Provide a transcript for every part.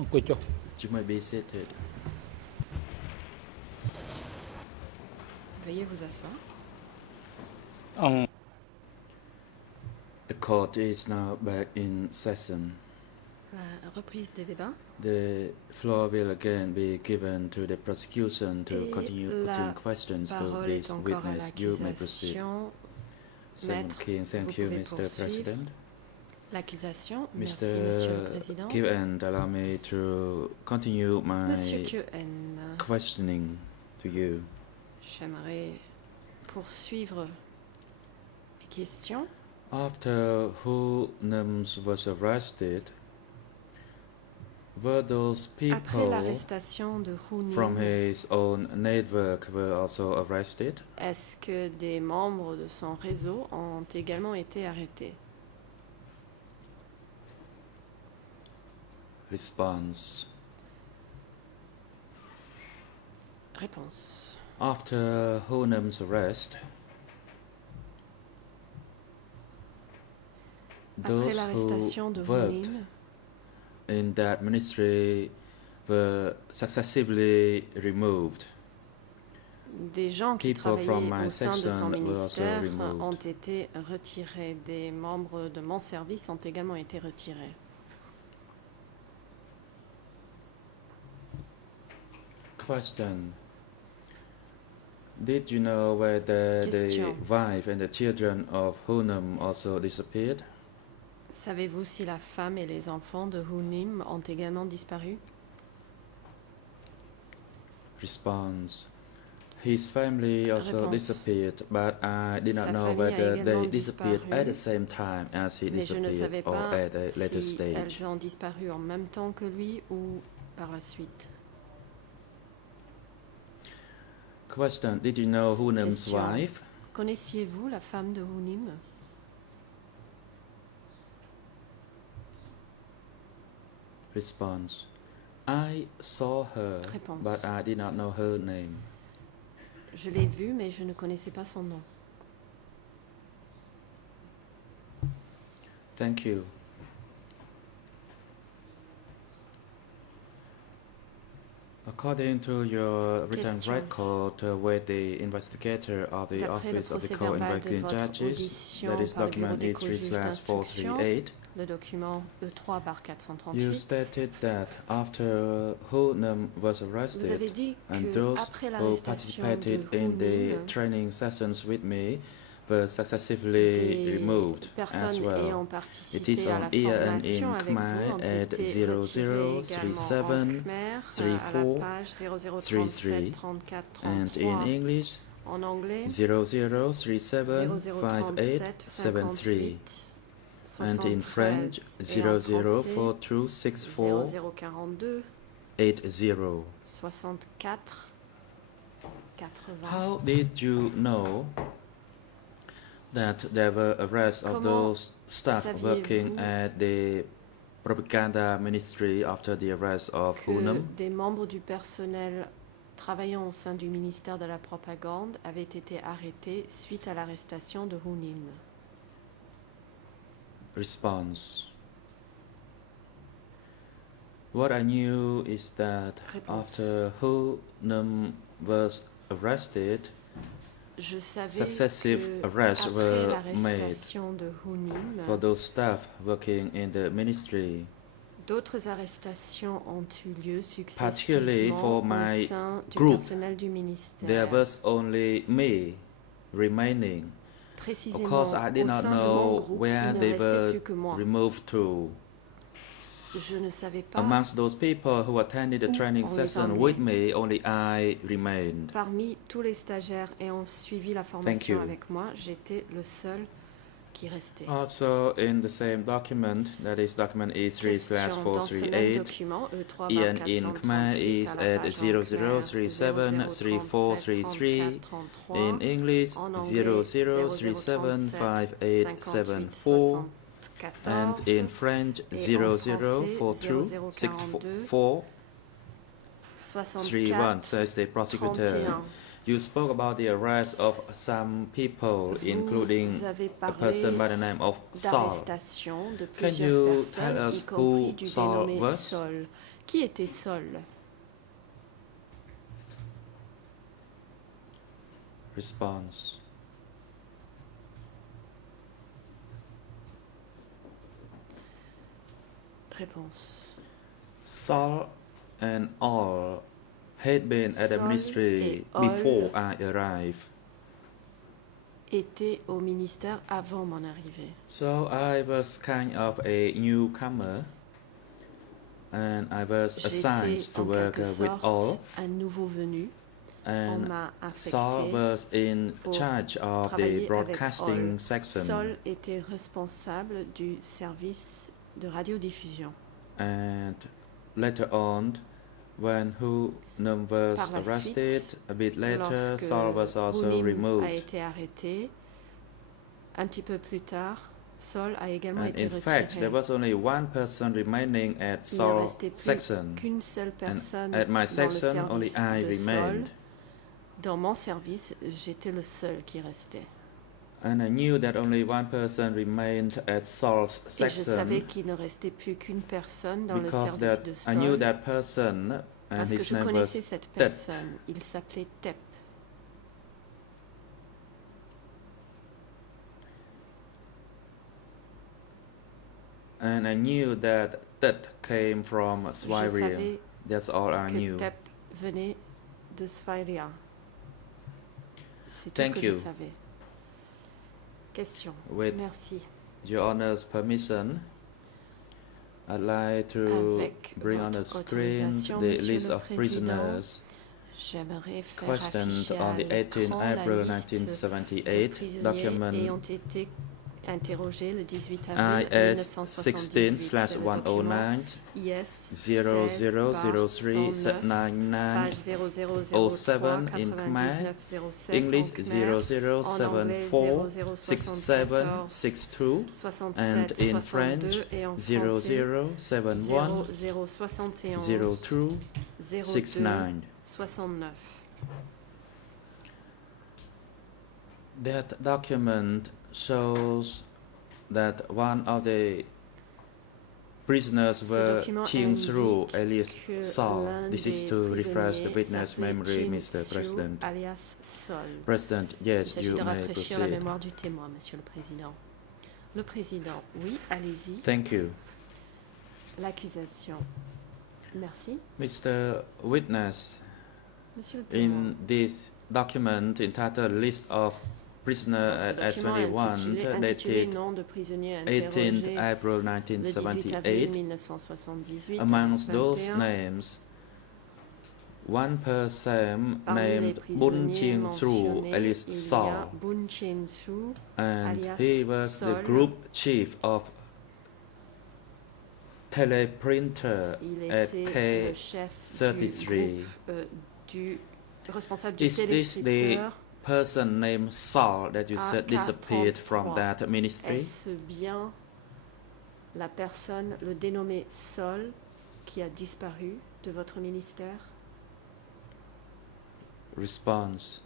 អង្គុយចុះ You may be seated. Veuillez vous asseoir. អង្គ The court is now back in session. La reprise des débats. The floor will again be given to the prosecution to Et continue la putting questions to parole this est encore à witness. You may proceed. l'accusation. Thank Maître, you, thank vous you, pouvez Mr. poursuivre. President. L'accusation. Merci, Monsieur le Président. Give and allow me to continue my Monsieur Kuen, questioning to you. j'aimerais poursuivre les questions. After Hu Nums was arrested, were those Après people l'arrestation de Hu from Nim, his own network were also arrested? est-ce que des membres de son réseau ont également été arrêtés? Response. Réponse. After Hu Num's arrest, Après those l'arrestation who de Hu worked Nim, in that ministry were successively removed. des gens qui People from travaillaient my au sein de section son were also ministère removed. ont été retirés. Des membres de mon service ont également été retirés. Question. Did you know whether the Question. wife and the children of Hu Num also disappeared? Savez-vous si la femme et les enfants de Hu Nim ont également disparu? Response. His family also Réponse. disappeared, but I did not Sa know famille a whether they également disappeared disparu, at the same time as he Mais je ne savais disappeared or pas at a later si stage. elles ont disparu en même temps que lui ou par la suite. Question. Did you know Hu Num's Question. wife? Connaissiez-vous la femme de Hu Nim? Response. I saw her, Réponse. but I did not know her name. Je l'ai vue, mais je ne connaissais pas son nom. Thank you. According to your written Question. record with the investigator of the D'après le Office of the procès-verbal de Co-Investigating votre Judges, audition that is par le bureau document des co-juges d'instruction, E3/438, le document you E3/438, stated that after Hu Num was vous avez arrested dit and que those après who l'arrestation de participated Hu in the Nim, training sessions with me were successively des removed as personnes well. ayant It is participé à on la here and formation in avec vous Khmer ont at été retirées également en 0037 Khmer à la 34 page 33 0037 34 and 33 in English en anglais 0037 0037 5873 and in 73 French et en français 004264 0042 80. 64 80. How did you know that there were arrests of Comment those staff working saviez-vous at the propaganda ministry after the arrest of Hu Que Num? des membres du personnel travaillant au sein du ministère de la propagande avaient été arrêtés suite à l'arrestation de Hu Nim? Response. What I knew is that Réponse. after Hu Num was arrested, Je savais successive que arrests après were made l'arrestation de Hu Nim, for those staff working in the ministry. d'autres arrestations ont eu lieu Particularly for successivement my au sein du group, personnel du There ministère. was only me remaining. Of Précisément, course, I did au not sein de mon know groupe, where il ne they restait were plus que moi. removed to. Je ne savais pas. Amongst those people who attended the Où training on les session emmenait. with me, only I remained. Parmi tous les stagiaires ayant suivi la Thank formation you. avec moi, j'étais le seul qui restait. Also, in the same document, that is document Question. Dans ce même E3/438, document, Ian in Khmer E3/438, is à la at page en Khmer, 0037 3433. 0037 In English, en anglais 0037 5874. And in French, Et en français, 0042 64 31, says the prosecutor. 31. You spoke about the arrest of some people, including Vous avez a person by parlé the name of Saul. d'arrestation de Can plusieurs you personnes, tell us y compris who du Saul dénommé was? Saul. Qui était Sol? Response. Réponse. Saul and all had been at the Saul ministry et All before I arrived. Était au ministère avant mon arrivée. So I was kind of a newcomer and I was assigned J'étais to en work quelque with sorte all, un nouveau venu. On and m'a Saul affecté was in pour charge of the travailler avec broadcasting All. section. Sol était responsable du service de radiodiffusion. And later on, when Hunum was Par la arrested, suite, a bit later, Lorsque Saul was also Hunim a removed. été arrêté, un petit peu plus tard, Sol a également And été in fact, there retiré. was only one person remaining at Il ne Saul's restait plus section. qu'une seule personne At my dans le section, only service I de Sol. remained. Dans mon service, j'étais le seul qui restait. And I knew that only one person remained at Saul's Et je savais section qu'il ne restait plus qu'une personne dans le because service that de I knew Sol. that person and Parce que his je name was connaissais cette Tep. personne. Il s'appelait Tep. And I knew that that came from Je Swaria. savais That's all I que knew. Tep venait de Sfaria. C'est tout Thank ce que you. je savais. Question. With Merci. Your Honor's permission, I'd like to Avec bring on the votre screen autorisation, the Monsieur list le of Président, prisoners j'aimerais faire questioned afficher on à the 18th l'écran la April liste de 1978 prisonniers document ayant été interrogés le 18 avril IS 1978. C'est le document 16/109 IS 0003 16/109, 799 page 07 0003 in Khmer, 9907 English en Khmer, en anglais 0074 6762 67 and in 62 French et en français 0071 0071 02 02 69. 69. That document shows that one of the prisoners Ce were document Ching Sru, indique alias que Saul. l'un This des is to refresh the prisonniers witness s'appelait memory, Chin Mr. Sru, President. alias Sol. President, Il yes, s'agit you de may rafraîchir la proceed. mémoire du témoin, Monsieur le Président. Le Président, oui, allez-y. Thank you. L'accusation. Merci. Mr. Witness, Monsieur le témoin. in this document entitled List of Prisoners Dans ce at document S21 intitulé dated nom de prisonniers 18th interrogés April le 18 avril 1978, 1978 amongst à those 21, names, one person parmi les named Bun prisonniers Ching Sru, mentionnés, alias il y Saul, a Bun Chin Su, and alias he was the Saul. group chief of teleprinter il at était le chef du 33. groupe, du responsable du Is this the téléscripteur. person named Saul that you said disappeared from AK-33. that ministry? Est-ce bien la personne, le dénommé Sol, qui a disparu de votre ministère? Response.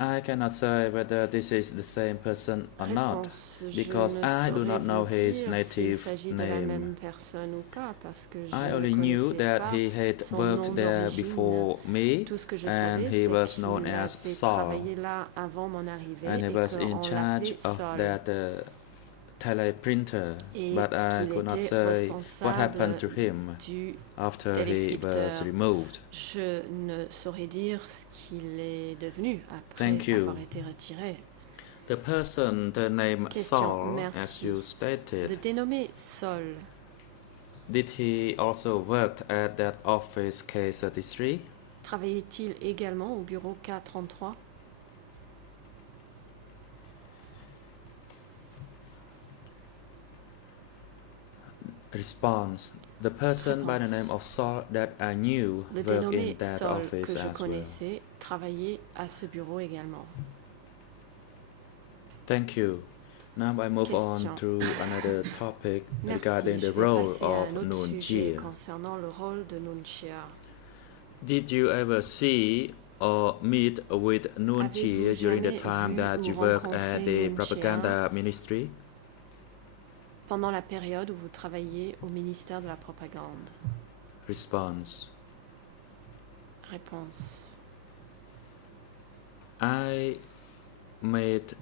I cannot say whether this is the same person or not, Réponse. because Je ne I do saurais not know vous his dire s'il native s'agit de la name. même personne ou pas, parce que je I ne only knew connaissais that pas he had son worked nom there d'origine. before me, Tout ce que je and savais, he c'est was known qu'il as avait Saul, travaillé là avant mon arrivée and he et was qu'on in charge l'appelait of Sol. that teleprinter. Et But I qu'il could not était say what happened responsable to him du after he was téléscripteur. removed. Je ne saurais dire ce qu'il est devenu après Thank you. avoir été retiré. The person, the name Question. Saul, Merci. as you Le stated, dénommé Sol, did he also work at that office K33? travaillait-il également au bureau K33? Response. The person by the Réponse. name of Saul that I knew Le worked dénommé in that Sol, office que je as well. connaissais, travaillait à ce bureau également. Thank you. Now I move Question. on to another topic Merci. regarding Je the vais role passer à of un autre Noon sujet Jia. concernant le rôle de Noon Jia. Did you ever see or meet with Noon Avez-vous Jia during the jamais time vu that ou you worked rencontré at the Noon propaganda ministry? Pendant la période où vous travailliez au ministère de la propagande. Response. Réponse. I met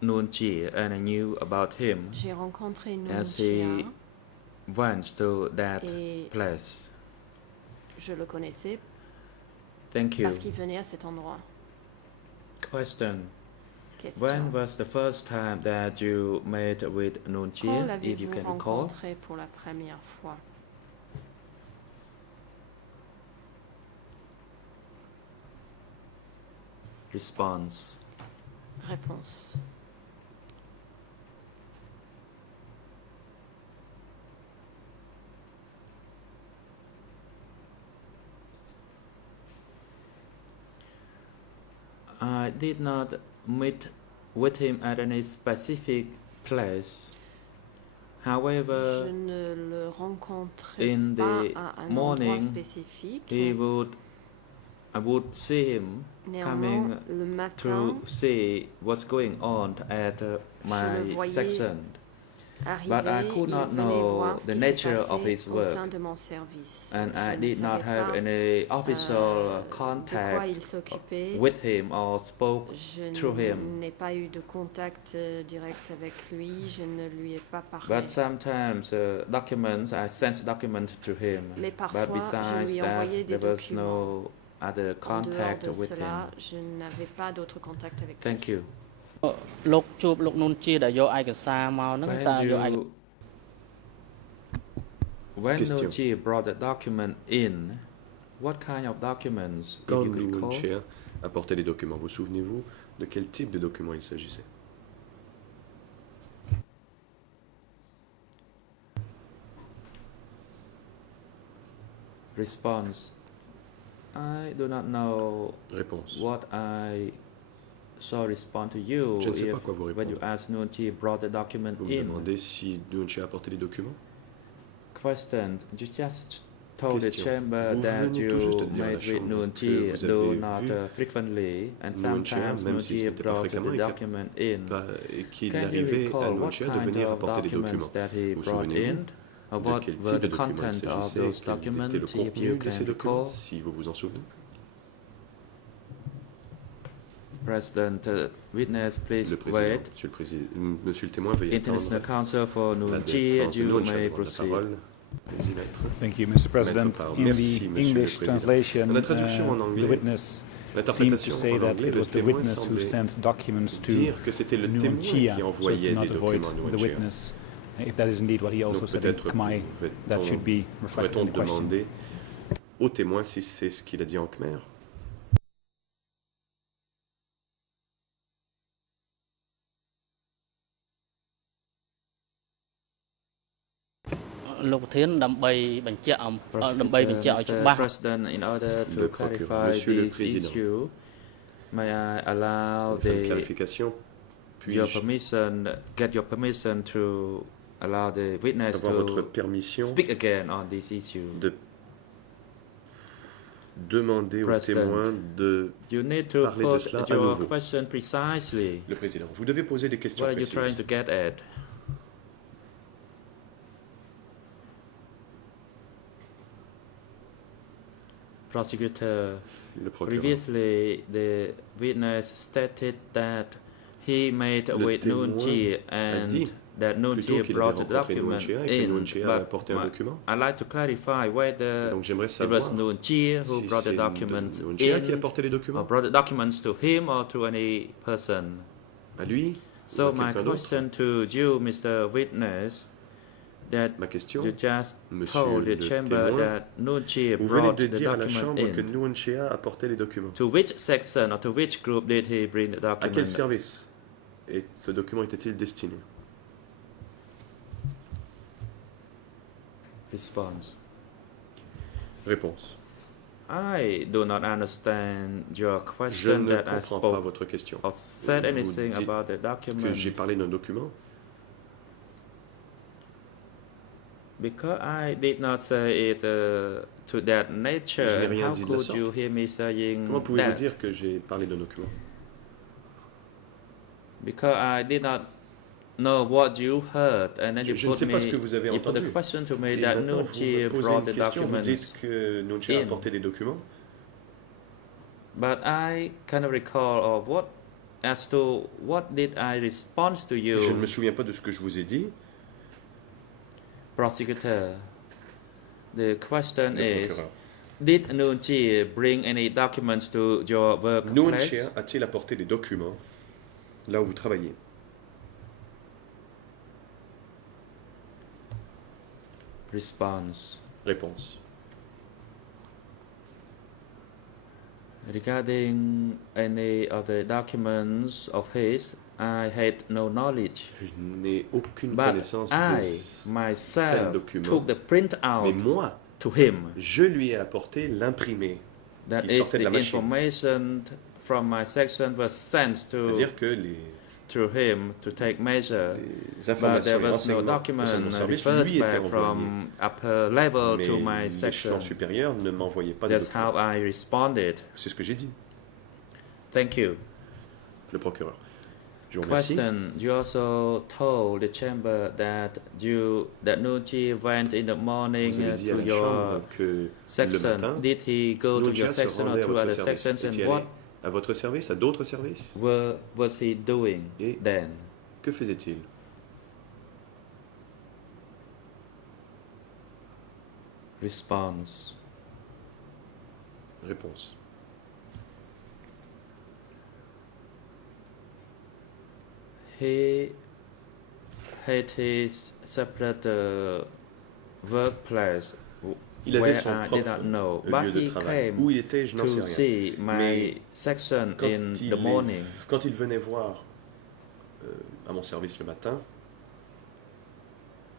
Noon Chea and I knew about him J'ai rencontré Noon as Chea he went to that et place. je le connaissais Thank you. parce qu'il venait à cet endroit. Question. Question. When was the first time that you met with Noon Quand Chea, if you l'avez-vous can recall? rencontré pour la première fois? Response. Réponse. I did not meet with him at any specific place. Je However, ne le rencontrai in pas the à un endroit morning, spécifique. I would see him Néanmoins, coming le matin, to see what's going on at je le my voyais section. arriver, But I could il not venait know voir ce the qui se nature of passait his au work, sein de mon service. and Je I ne did not savais have pas, any official de quoi contact il s'occupait. with him or spoke Je through him. n'ai pas eu de contact direct avec lui, je ne lui ai pas parlé. But sometimes documents, I sent documents to him. Mais parfois, But je besides lui that, envoyais des there was documents. no other En dehors contact de with cela, him. je n'avais pas d'autre contact avec lui. Thank you. លោកជួបលោកនួនជាដែលយកឯកសារមកហ្នឹងតើយកឯក When Question. Noon Chea brought the document in, what kind of documents, if Quand you could Noon recall? Chea apportait les documents, vous souvenez-vous de quel type de documents il s'agissait? Response. I do not know Réponse. what I shall respond to you Je ne sais pas if quoi vous when you répondre. ask Noon Chea brought the document Vous me in. demandez si Noon Chea a apporté les documents? Question. You just told the Question. chamber Vous that venez tout juste de you dire à la met with chambre Noon que Chea, vous though avez not vu frequently, and Noon Chea, sometimes même Noon si ce Chea n'était pas brought fréquemment, the et que- document in. Et qu'il Can you arrivait à recall Noon what Chea de kind venir of apporter les documents documents. that he Vous brought souvenez-vous in? Or De what quel were type de the documents il content of s'agissait? those Quel documents, était le if you contenu de ces can documents, recall? si vous vous en souvenez? President, witness, please Le président, wait. monsieur le témoin, veuillez International attendre. Council for La Noon Chea, défense de you Noon Chea may demande la proceed. parole. Allez-y, maître. Thank you, Mr. President. Parole. In Merci, the Monsieur le English Président. translation, Dans la traduction en the anglais, witness seemed to L'interprétation say en that anglais, it le was the témoin witness who semblait sent documents to dire que c'était le Nuon témoin Chea, qui so envoyait to not des avoid documents à Nuon the Chea. witness. If that is indeed what he also Donc said in peut-être Khmer, that should be reflected in pourrait-on the question. demander au témoin si c'est ce qu'il a dit en Khmer?លោកប្រធានដើម្បីបញ្ជាក់អំដើម្បីបញ្ជាក់ឲ្យ Mr. ច្បាស់ President, in order to Le procureur, clarify Monsieur le this Président. issue, may I allow Pour faire une the clarification, your puis-je get your permission to allow the witness avoir votre to permission speak again on this issue? de demander au President. témoin de... You need to Parlez de put cela à your nouveau. question precisely. Le Président, vous devez poser des questions What are you trying précises. to get at? Prosecutor, Le procureur. previously the witness stated that he met Le with Noon témoin Chea a and dit that Noon Plutôt Chea qu'il brought avait the rencontré Nuon document Chea et que Nuon in, Chea a but apporté un document. I'd like to clarify whether Donc j'aimerais it was savoir Noon Chea who si brought the c'est document Nuon Chea qui a in apporté les or documents. brought the documents to him or to any person. À lui So ou à my quelqu'un d'autre? question to you, Mr. Witness, that Ma question, you just Monsieur told the le chamber témoin, that Noon Chea vous venez brought de the dire à la document Chambre que in. Nuon Chea a apporté les documents. To which section or to which group did he bring the À quel document? service et ce document était-il destiné? Response. Réponse. I do not understand your Je question ne that I comprends pas spoke votre question. or said Vous anything dites about the Que document j'ai parlé d'un document? because I did not say it to that nature. Je n'ai rien How dit de la could sorte. you hear me saying Comment pouvez-vous that? dire que j'ai parlé d'un document? Because I did not know what you heard, and then you Je ne put sais pas ce que me, vous avez you put the entendu. question to me Et that maintenant, vous me Nuchi posez brought une the question, vous documents dites que Nuchi a in. apporté des documents, But I cannot recall of what as to what did I respond to je ne me you, souviens pas de ce que je vous ai dit. prosecutor. The question Le is, procureur. did Nunchi bring any documents to your Nunchi workplace? a-t-il apporté des documents là où vous travaillez? Response. Réponse. Regarding any of the documents of his, I had no knowledge. Je n'ai aucune But connaissance I de tel myself document. took the print Mais out moi, to him. je lui ai apporté l'imprimé. That qui is sortait de the la machine. information from my section was sent to C'est-à-dire que les through him to take measure. But there informations et was no renseignements au sein de document mon service referred lui étaient back envoyés. from upper level Mais to my section. l'échelon supérieur ne m'envoyait pas de That's how documents. I responded. C'est ce que j'ai dit, Thank you. le procureur. Je vous remercie. Question: you also told the chamber that Nuchi went in the morning Vous avez dit à to la your chambre que le section. matin, Did he go to Nuchi your se section or rendait à to votre other service. sections, Est-il and allé what à votre service, à d'autres services? was he doing Et then? que faisait-il? Response: Réponse. he had his separate workplace Il avait where son I did not propre know, lieu but de he travail. came Où il était, je n'en to sais rien. see my Mais section Quand in il the morning. quand il venait voir à mon service le matin,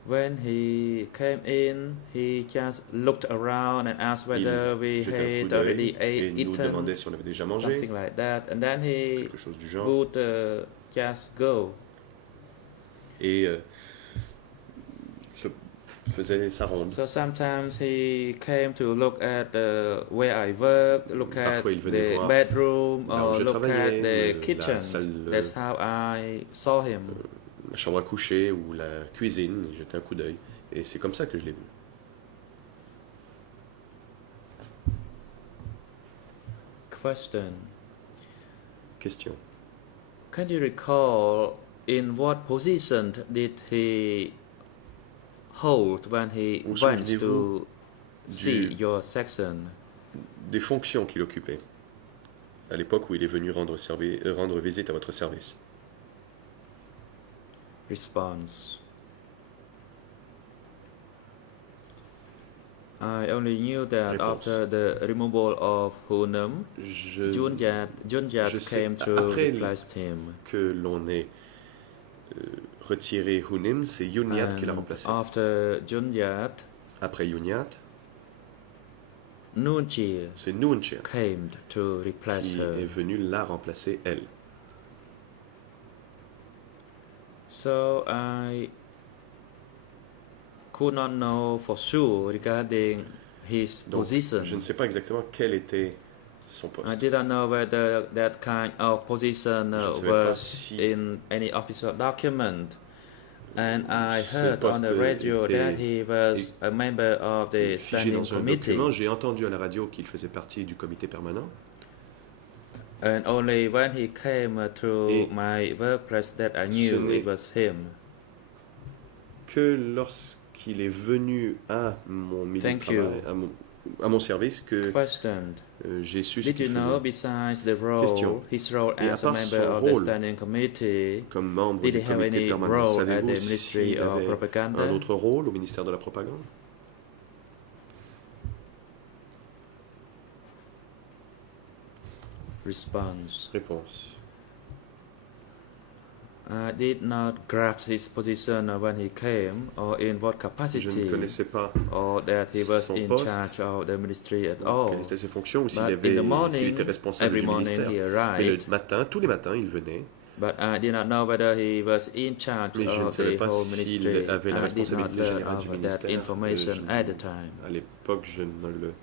When he came in, he just looked around and asked whether il we jetait un coup had d'œil already et nous eaten, demandait si on avait déjà mangé, something like that, and then he quelque chose du genre. would just go. Et se faisait sa ronde. So sometimes he came to look at where I worked, look at Parfois, il venait the voir bedroom, là où or je look at travaillais, the la kitchen. salle, That's how I saw him. la chambre à coucher ou la cuisine, il jetait un coup d'œil. Et c'est comme ça que je l'ai vu. Question: Question. can you recall in what position did he hold when he Vous went souvenez-vous to see du- your section? Des fonctions qu'il occupait à l'époque où il est venu rendre visite à votre service. Response: I only knew that Réponse. after the removal of Hunnam, Junyat je sais, came to après replace him. que l'on ait retiré Hunim, c'est Yunyat qui l'a And remplacé. after Junyat, Après Yunyat, Nunchi c'est Nunchia came to replace qui her. est venu la remplacer, elle. So I could not know for sure regarding his Donc, position. je ne sais pas exactement quel était son I poste. did not know whether that kind of position Je ne savais pas was si in any official document. And I ce heard on poste the radio était that he was a member of the figé standing dans un committee. document. J'ai entendu à la radio qu'il faisait partie du comité permanent. And only when he came to Et my workplace that I ce knew n'est- it was him. Que lorsqu'il est venu à mon milieu de Thank you. travail, à mon service, que Question: j'ai su ce did you qu'il know, faisait. besides the role, Question. his role Et à as a part member son of the rôle standing committee, Comme membre did du he have comité any permanent, role at the savez-vous Ministry s'il of avait Propaganda? un autre rôle au ministère de la Propagande? Response: Réponse. I did not grasp his position when he came, or in what Je capacity, ne connaissais pas or that he was son in poste, charge of the ministry at all. quelles étaient ses fonctions ou s'il But in the s'il morning, était responsable every du morning ministère. he Mais arrived, le matin, tous les matins, il venait. but I did not know whether he was in charge Mais je ne of savais the pas whole s'il ministry. avait la I did not responsabilité learn générale du of that ministère. information Je- at the time. À l'époque, je ne le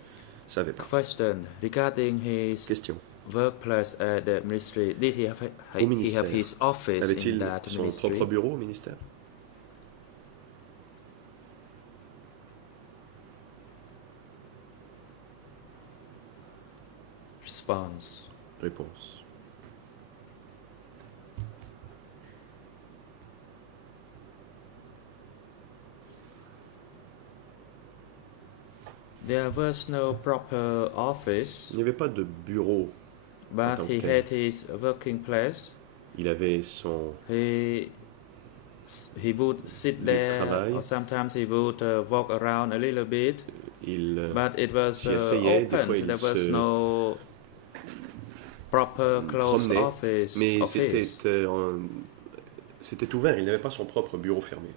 savais pas. Question regarding his Question. workplace at the ministry? Did he Au ministère. have his office in Avait-il that son ministry? propre bureau au ministère? Response. Réponse. There was no proper office, Il n'y avait pas de bureau. but tant he que had his working place. Il avait son He would sit Le there, travail. or sometimes he would walk around a little bit, il but it was s'y essayait, des fois, open. il There was se no proper closed promenait, office. mais office. c'était ouvert, il n'avait pas son propre bureau fermé.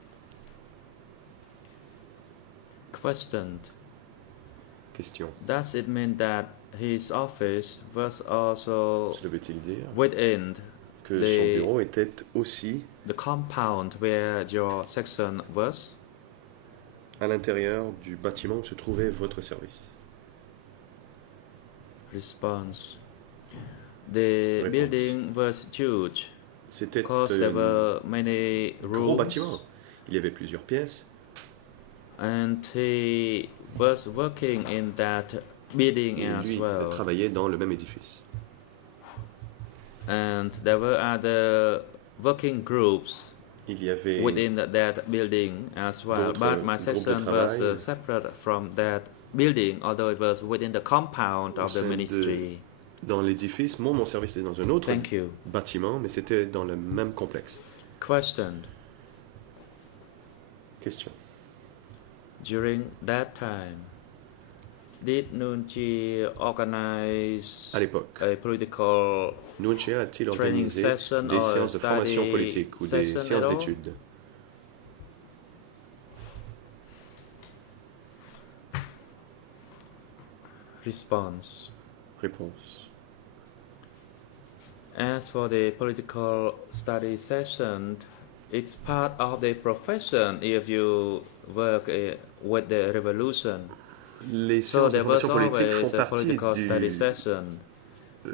Question: Question. Does it mean that his office was also Cela veut-il dire within que Les- son bureau était aussi the compound where your section was? à l'intérieur du bâtiment où se trouvait votre service? Response: The Réponse. building was huge C'était because there were many un gros rooms, bâtiment. Il y avait plusieurs pièces and he was working in that building et as lui well. travaillait dans le même édifice. And there were other working groups Il y avait within that building as well. D'autres But my groupes de section was travail. separate from that building, although it was within the compound Au of the sein de- ministry. dans l'édifice. Mon service était dans un autre Thank you. bâtiment, mais c'était dans le même complexe. Question: Question. During that time, did Nunchi organize À l'époque, a political Nunchia a-t-il training organisé session des or séances de formation study politique ou des session séances at all? d'études? Response: Réponse. As for the political study session, it's part of the profession if you work with the revolution. Les So séances de there was formation politique always font a partie political study du session.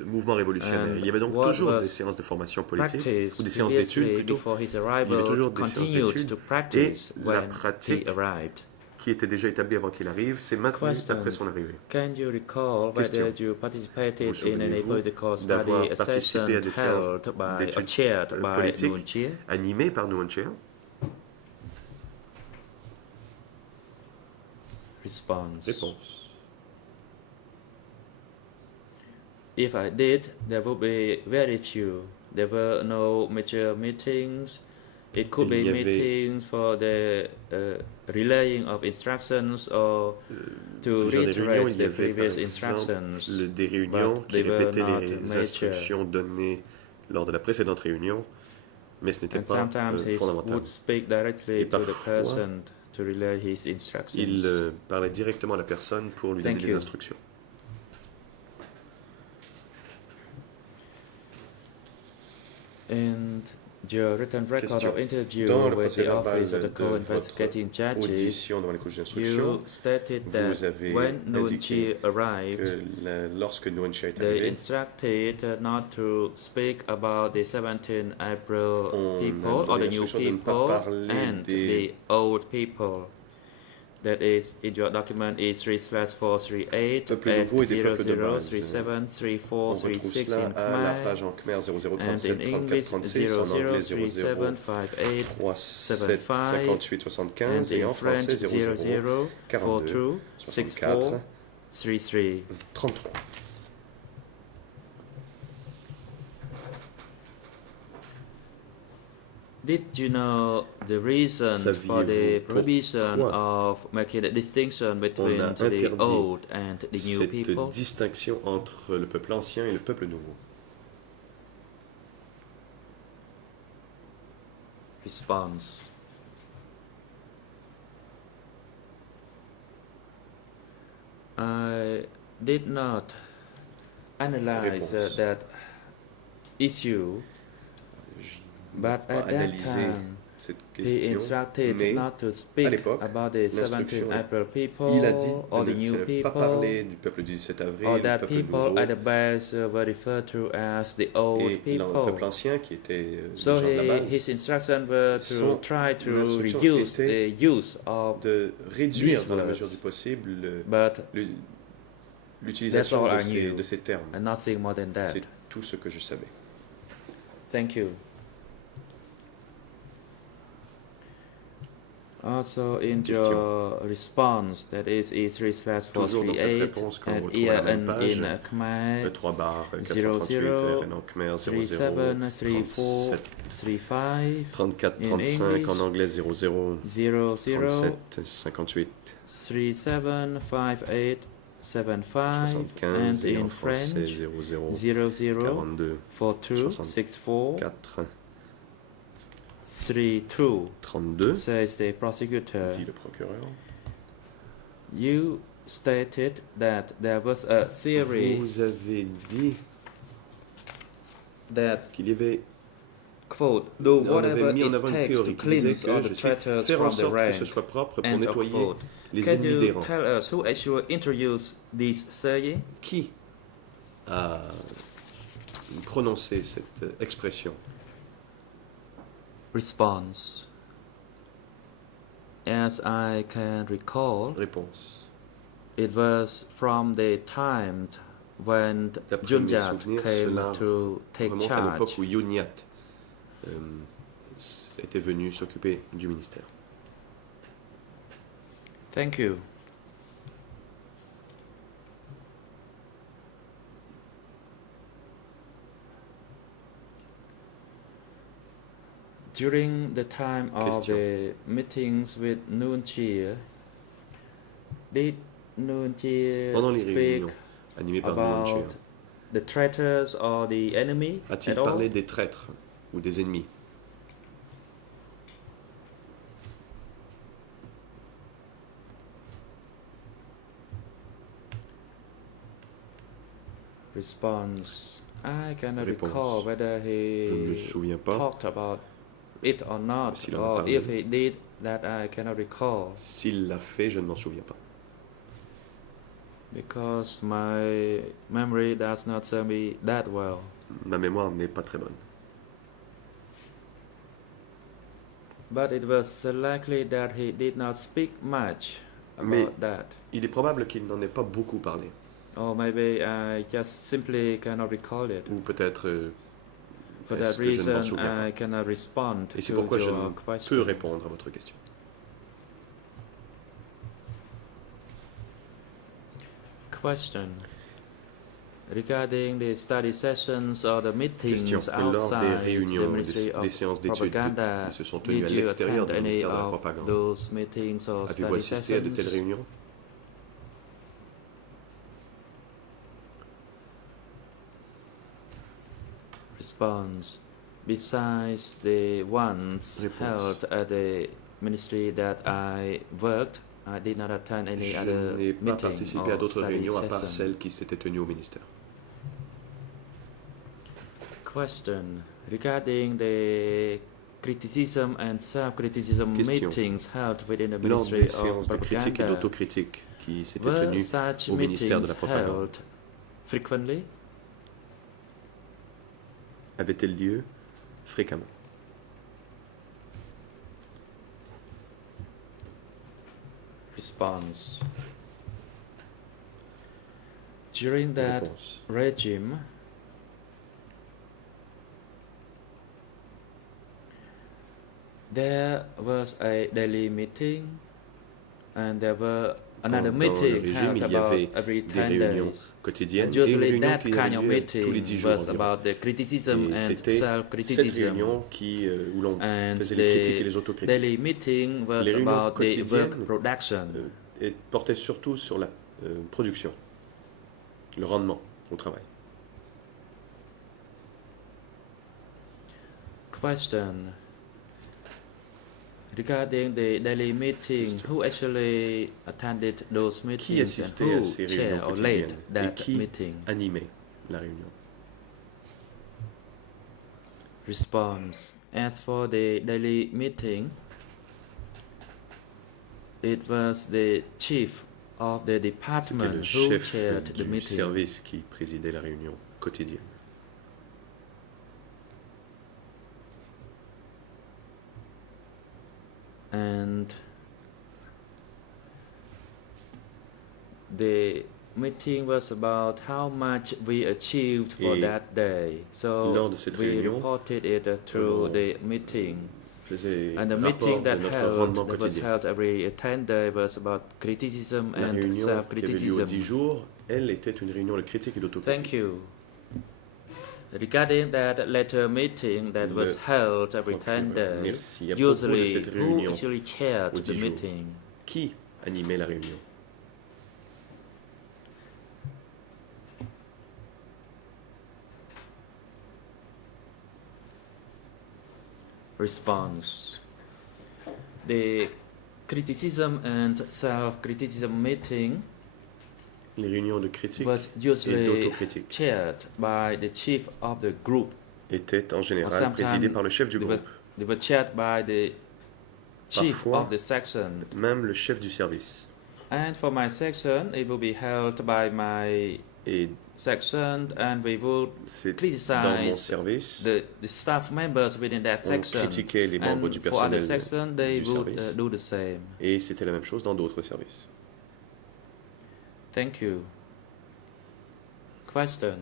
mouvement révolutionnaire. And Il y avait donc what toujours was des séances de formation politique Practice ou des séances d'études previously plutôt, before his Il y avait arrival toujours des séances continued d'études to practice et la when he pratique arrived. qui était déjà établie avant qu'il arrive, c'est maintenue Question. après son arrivée. Can you recall Question. whether you participated Vous in any souvenez-vous political d'avoir study participé session à des séances held by or d'études chaired by politiques Nunchi? Animé par Nunchia? Response: Réponse. If I did, there would be very few. There were no major meetings. It could Il be y avait- meetings for the relaying of instructions or to Plusieurs des réunions, reiterate il y the avait par previous exemple instructions. des réunions but qui they were répétaient not les major. instructions données lors de la précédente réunion, mais ce n'était And pas sometimes he fondamental. would speak directly Et to the parfois, person to relay his instructions. Il parlait directement à la personne pour lui donner Thank des you. instructions. And your written record Question. of interview Dans le with the procès-verbal office of the de co-investigating votre judges, audition devant les couches d'instruction, you stated vous that avez when indiqué Nunchi arrived, que lorsque Nunchia est they arrivé, instructed not to speak about the 17 April On a people or donné the new l'instruction de ne pas people parler and des- the old people. That is, in your document, it's 3/438 Peuple at nouveau et des peuples de base. 00373436 on retrouve cela in à la Khmer, page en Khmer and 0037 in 34 English 36, en anglais 00 003758 37 58 75 and et in en French français 00 42 64 00426433. 33. Did you know the reason for the Saviez-vous prohibition pourquoi of making a distinction between a the interdit old and the new Cette people? distinction entre le peuple ancien et le peuple nouveau. Response: I did not analyze Réponse. that issue, Je n'ai but pas at that analysé time cette He question, instructed mais not to speak l'époque, about the 17th l'instruction, April people il a dit or de the new ne pas people, parler du peuple du 17 avril, or du that peuple people nouveau at the base were referred to as the old et le people. peuple ancien qui était les So gens de la base, his instructions were to Son try to instruction reduce était the use of de réduire these dans la words. mesure du possible but l'utilisation That's all de I knew. de ces termes. and nothing more than that. C'est tout ce que je savais. Thank you. Also in Question. your response, that is Toujours dans cette E3/438 réponse, quand on and retrouve la même in page, Khmer E3 bar 00, 438, RN en Khmer 00, 37 34 35 34 In 35 English, en anglais 00, 00 37 58 37 58 75 75 and et in en français French 00 00 42 42 64 64 32 32 says the prosecutor. dit le procureur. You stated that there was a theory Vous avez dit that, qu'il y avait quote, do on avait whatever mis en it avant une takes to théorie qui disait cleanse all que, the je cite, traitors faire en from the sorte que rank. ce soit propre pour End of nettoyer quote. les Can ennemis des you rangs. tell us who actually introduced this theory? Qui a prononcé cette expression? Response. As I can recall, Réponse. it was from the time when D'après mes Junjat souvenirs, came cela to take remonte à l'époque charge. où Yunyat était venu s'occuper du ministère. Thank you. During the time of Question. the meetings with Nuon Chea, did Nuon Chea Pendant les speak réunions animées par Nuon Chea, about the traitors or the enemy a-t-il at all? parlé des traîtres ou des ennemis? Response. I cannot Réponse. recall whether he Je ne me souviens pas. talked about it or not, S'il en a or parlé. if he did, that I cannot recall, S'il l'a fait, je ne m'en souviens pas. because my memory does not serve me that well. Ma mémoire n'est pas très bonne. But it was likely that he did not speak much about Mais- that. Il est probable qu'il n'en ait pas beaucoup parlé. Or maybe I just simply cannot recall it. Ou peut-être For est-ce that que je ne m'en reason, souviens pas. I cannot respond Et c'est to pourquoi je your ne question. peux répondre à votre question. Question. Regarding the study sessions or the meetings Question. Lors des outside the réunions, Ministry des of séances d'études Propaganda, qui se sont tenues à did you l'extérieur attend du any ministère de la of propagande, those meetings or avez-vous study assisté à de telles sessions? réunions? Response. Besides the ones Réponse. held at the ministry that I worked, I did not attend any Je other n'ai pas meeting participé à or d'autres study réunions à part session. celles qui s'étaient tenues au ministère. Question. Regarding the criticism and self-criticism Question. meetings held within the Lors Ministry des of séances de critique et Propaganda, d'autocritique qui s'étaient were tenues such au ministère de meetings la propagande, held frequently? avaient-elles lieu fréquemment? Response. During that Réponse. regime, there was a daily meeting and there were another Dans le meeting régime, held il y about avait every des 10 réunions days. quotidiennes And et une usually réunion that qui kind avait of lieu tous les meeting 10 jours was environ. about the criticism Et and c'était cette self-criticism. réunion où l'on And faisait les critiques et the les autocritiques. daily meeting was Les réunions about the work quotidiennes, production. Et portait surtout sur la production, le rendement au travail. Question. Regarding the daily meeting, Question. who actually attended those Qui meetings and assistait à who ces chair réunions or led quotidiennes et that qui meeting? animait la réunion? Response. As for the daily meeting, it was the chief of the C'était le department who chef chaired the du meeting. service qui présidait la réunion quotidienne. And the meeting was about how much we achieved for Et that day. So lors de cette we réunion, reported it through on the meeting. Faisait And the rapport meeting de that notre rendement was quotidien. held every 10 days was about criticism La and réunion qui avait lieu aux 10 self-criticism. jours, elle était une réunion de critique et Thank d'autocritique. you. Regarding that later meeting that was held every 10 days, Merci. À propos de usually cette who réunion, usually chaired aux the 10 jours. meeting? qui animait la réunion? Response. The criticism and self-criticism meeting Les réunions de critique was et usually d'autocritique chaired by the chief of the group. étaient en Or général sometimes présidées par le chef du they groupe, were chaired by the chief Parfois. of the section. même le chef du service. And for my section, it will be held by my Et section, and we will c'est dans mon criticize service, the staff members within that on section. critiquait les membres And du for other personnel sections, they du would service. do the same. Et c'était la même chose dans d'autres services. Thank you. Question.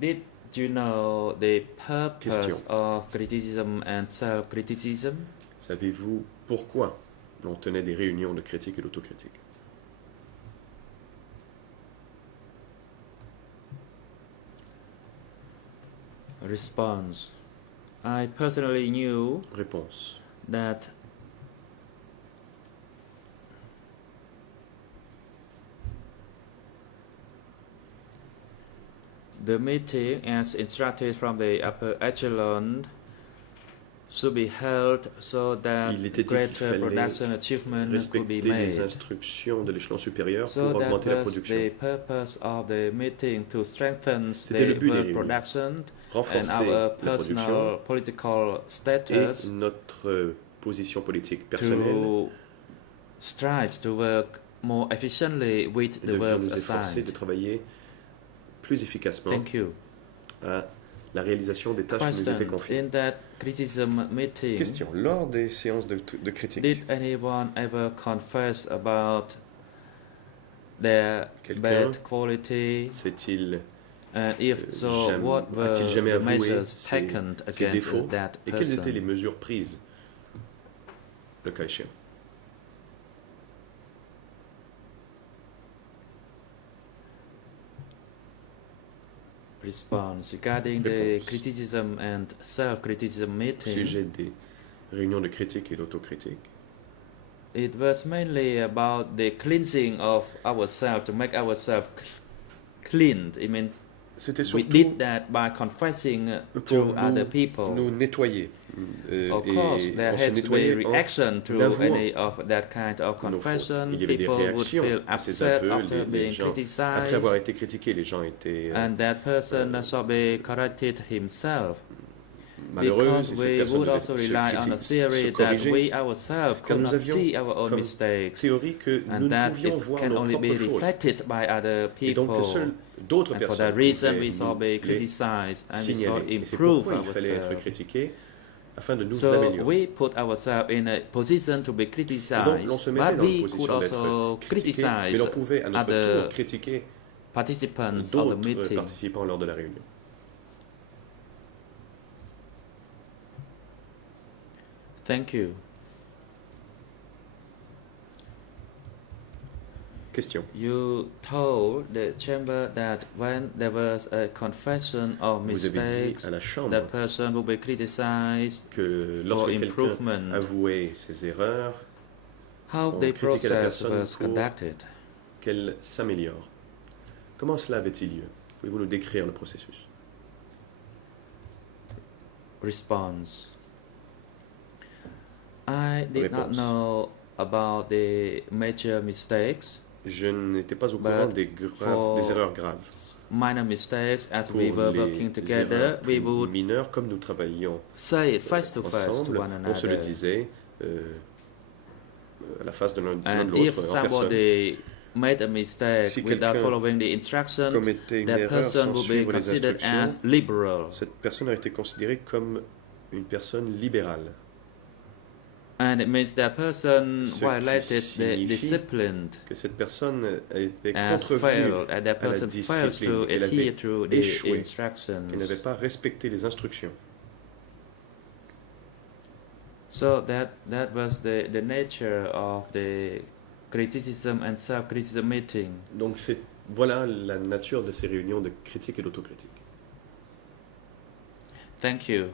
Did you know the purpose Question. of criticism and self-criticism? Savez-vous pourquoi on tenait des réunions de critique et d'autocritique? Response. I personally knew Réponse. that the meeting, as instructed from the upper echelon, should be held so that Il était dit qu'il greater fallait production achievement could be Respecter les made. instructions de l'échelon supérieur So pour that augmenter la was production. the purpose of the meeting, to strengthen C'était le the but des work réunions. production and Renforcer our la personal production political et status notre position politique personnelle to strive to work more efficiently with et the devions work nous efforcer assigned. de travailler plus efficacement Thank you. à la réalisation des tâches qui nous étaient Question. confiées. In that criticism meeting, Question. Lors des séances de critique, did anyone ever confess about their Quelqu'un bad quality? s'est-il And if so, what were a-t-il jamais the avoué measures ses taken ses against défauts that et quelles étaient les person? mesures prises, le cas échéant? Response. Regarding the Réponse. criticism and self-criticism Au meeting, sujet des réunions de critique et d'autocritique, it was mainly about the cleansing of ourselves, to make ourselves cleaned. I mean, c'était we surtout did that by confessing to pour other people. nous nettoyer. Of Et course, there on se has to be nettoyait en reaction to avouant any of that kind of nos fautes. confession. Il y avait des People would réactions feel à ces upset aveux, after les being gens, criticized, après avoir été critiqués, les gens étaient and that person should be corrected himself. malheureux Because et cette we personne would devait also se rely on the theory that corriger, we ourselves car could nous not avions see our own comme mistakes, théorie que nous and ne that pouvions it voir can nos only be propres fautes. reflected by other Et donc que people. seules d'autres And for personnes that reason, we pouvaient shall nous be les criticized and we shall signaler. Et c'est improve pourquoi il fallait être ourselves. critiqué afin de nous So améliorer. we put ourselves in a position to be Et donc l'on criticized, se mettait but dans une we could position also d'être critiqué, mais criticize l'on pouvait à notre other tour critiquer participants of the d'autres meeting. participants lors de la réunion. Thank you. Question. You told the chamber that when there was a confession of Vous avez dit mistakes, à la Chambre that person will be criticized que for lorsque quelqu'un improvement. avouait ses erreurs, How on the critiquait la process personne was pour- conducted. qu'elle s'améliore. Comment cela avait-il lieu? Pouvez-vous nous décrire le processus? Response. I did not Réponse. know about the major mistakes. Je n'étais pas au But courant des for erreurs graves. minor mistakes, as Pour we were les working together, erreurs we would mineures, comme nous travaillions say it face to face to ensemble, one on se le another. disait à la face de l'un de And l'autre if en personne. somebody made a mistake Si without quelqu'un following the instructions, commettait une that erreur person sans will be suivre les considered as instructions, liberal. cette personne a été considérée comme une personne libérale. And it means that person Ce qui violated the signifie discipline Que cette personne avait and contrevenu, failed, and that à la person fails discipline, to qu'elle adhere avait to the échoué, instructions. qu'elle n'avait pas respecté les instructions. So that was the nature of the criticism and self-criticism meeting. Donc voilà la nature de ces réunions de critique et d'autocritique. Thank you.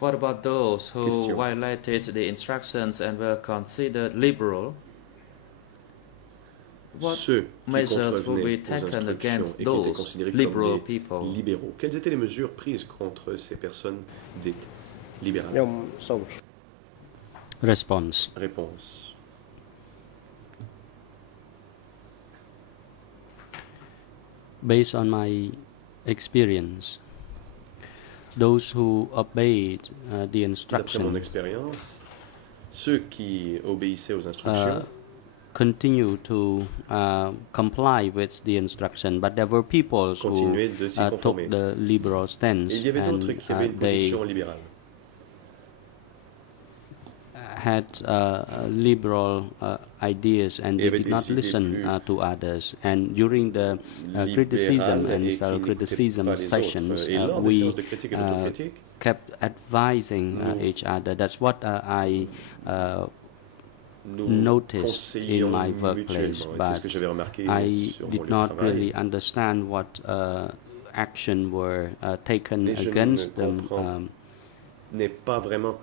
What about those who Question. violated the instructions and were considered liberal? What Ceux qui measures will contrevenaient be aux taken instructions against et qui étaient those considérés liberal comme people? des libéraux. Quelles étaient les mesures prises contre ces personnes dites libérales? ខ្ញុំសូម Response. Réponse. Based on my experience, those who obeyed the D'après mon instruction expérience, ceux qui obéissaient aux instructions continue to comply with the instruction, but there were people who continuaient de s'y took conformer. the liberal stance, Et il y avait d'autres and qui avaient une they position libérale. had liberal ideas, and Et they avaient did not des idées listen plus to others. And during the criticism libérales and et qui n'écoutaient self-criticism pas les sessions, autres. Et lors des we séances de critique et d'autocritique, kept advising Nous- each other. That's what I nous noticed in conseillions my workplace, mutuellement. Et c'est ce que but j'avais remarqué I sur mon did lieu de not travail. really understand what action were taken Et je ne against them comprends n'est pas vraiment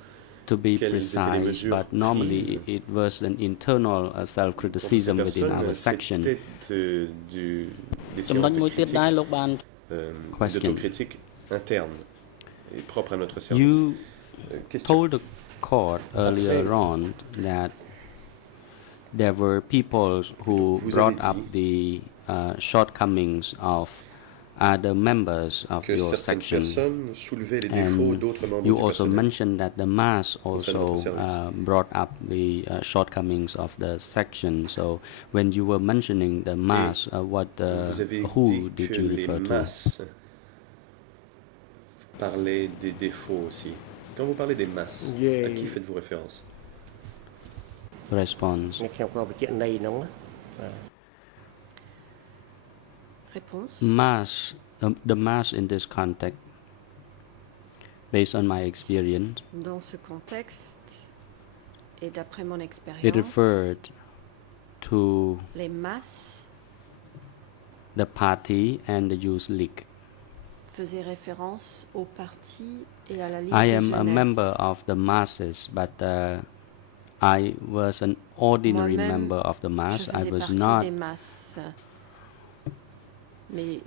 to be quelles étaient les precise, mesures but normally prises. it was an internal contre ces self-criticism within our personnes. section. C'était des ចំណុច séances មួយ de ទៀតដែរ critique, លោកបាន Question. d'autocritique interne et propre à notre service. You Question. told the court earlier on that there were people who Vous brought avez up the shortcomings of other members of Que your certaines section, personnes soulevaient les défauts and d'autres membres you du also personnel. mentioned that the mass sein de also notre service. brought up the shortcomings of the section. So when you were mentioning the mass, Vous avez who dit did que you les refer to? masses parlaient des défauts aussi. Quand vous parlez des masses, Yeah. à qui faites-vous référence? Response. ខ្ញុំក៏បញ្ជាក់ន័យហ្នឹងណា Réponse. Mass, the mass in this context, based on my experience, Dans ce contexte, et d'après mon it expérience, referred to les masses the party and the youth league. faisaient référence au parti et à la Ligue I de am a jeunesse. member of the masses, but I was an ordinary Moi-même, member of the mass. Je I faisais was partie not des masses. Mais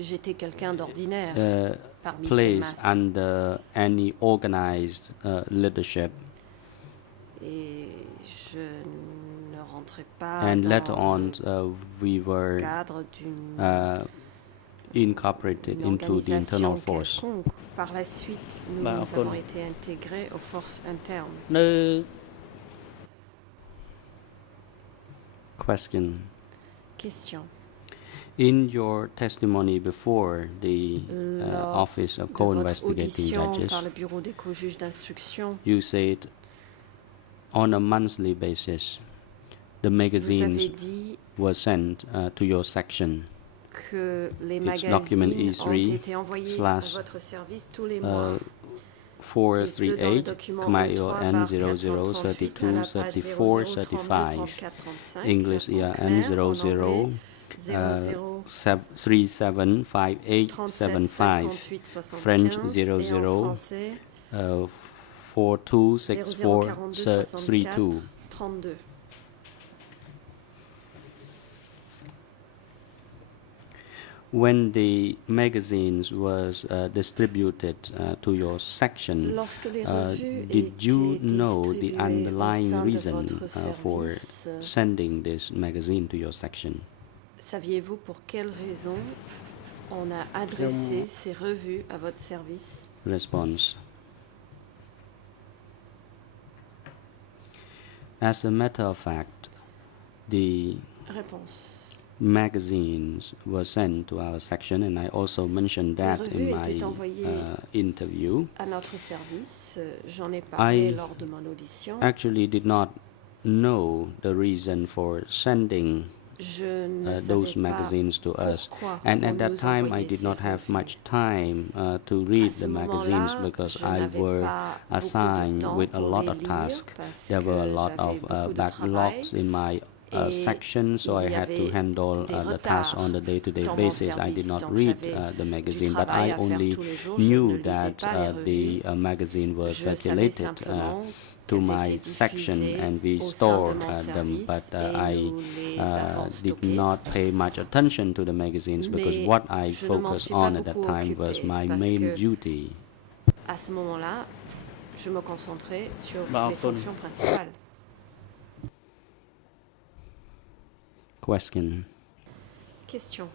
j'étais quelqu'un d'ordinaire parmi ces placed masses. under any organized leadership. Et je ne rentrais pas And dans later on, we le were cadre d'une incorporated une into the internal organisation force. quelconque. Par la suite, nous Bah, avons été intégrés aux forces internes. នៅ Question. Question. In your testimony before the Lors Office of de votre Co-Investigating audition Judges, par le bureau des co-juges d'instruction, you said on a monthly basis, the vous magazines avez dit were sent to your section. que les It's document magazines ont E3 été envoyés slash, à votre service tous les mois. 438 Khmer N 00 32 34 35 English N 00 375875 French 00 426432. 32. when the magazines was distributed to your section, Lorsque les revues did you étaient know the distribuées au underlying sein de reason votre for service, sending this magazine to your section? saviez-vous pour quelle raison on a adressé ces revues à votre service? Response. As a matter of fact, the Réponse. magazines were sent to our section, and I also mentioned that in revues my étaient envoyées interview. À notre service, j'en ai parlé I lors de mon audition. Actually did not know the reason for sending Je ne those savais pas magazines to us, pourquoi and on at that nous time I envoyait did ces not have revues. much time to À read ce the magazines moment-là, because je I n'avais were pas beaucoup de assigned temps with a pour lot les of lire tasks. parce There were a que lot j'avais of beaucoup de backlogs travail in my et section, so il I y had to avait handle des the tasks retards on the day-to-day dans mon basis. I service. did not Donc read j'avais the du magazine, but travail I à faire only tous les jours. Je ne knew lisais that pas les the magazine was Je savais circulated simplement to qu'elles my étaient section, diffusées and we au sein de stored mon them, service but et I nous les avons did stockées. not pay much attention to the magazines because Mais what I je ne m'en focused suis on pas at that beaucoup time was occupée my parce main que duty. À ce moment-là, je me concentrais sur Bah, les Antoine. fonctions principales. Question. Question.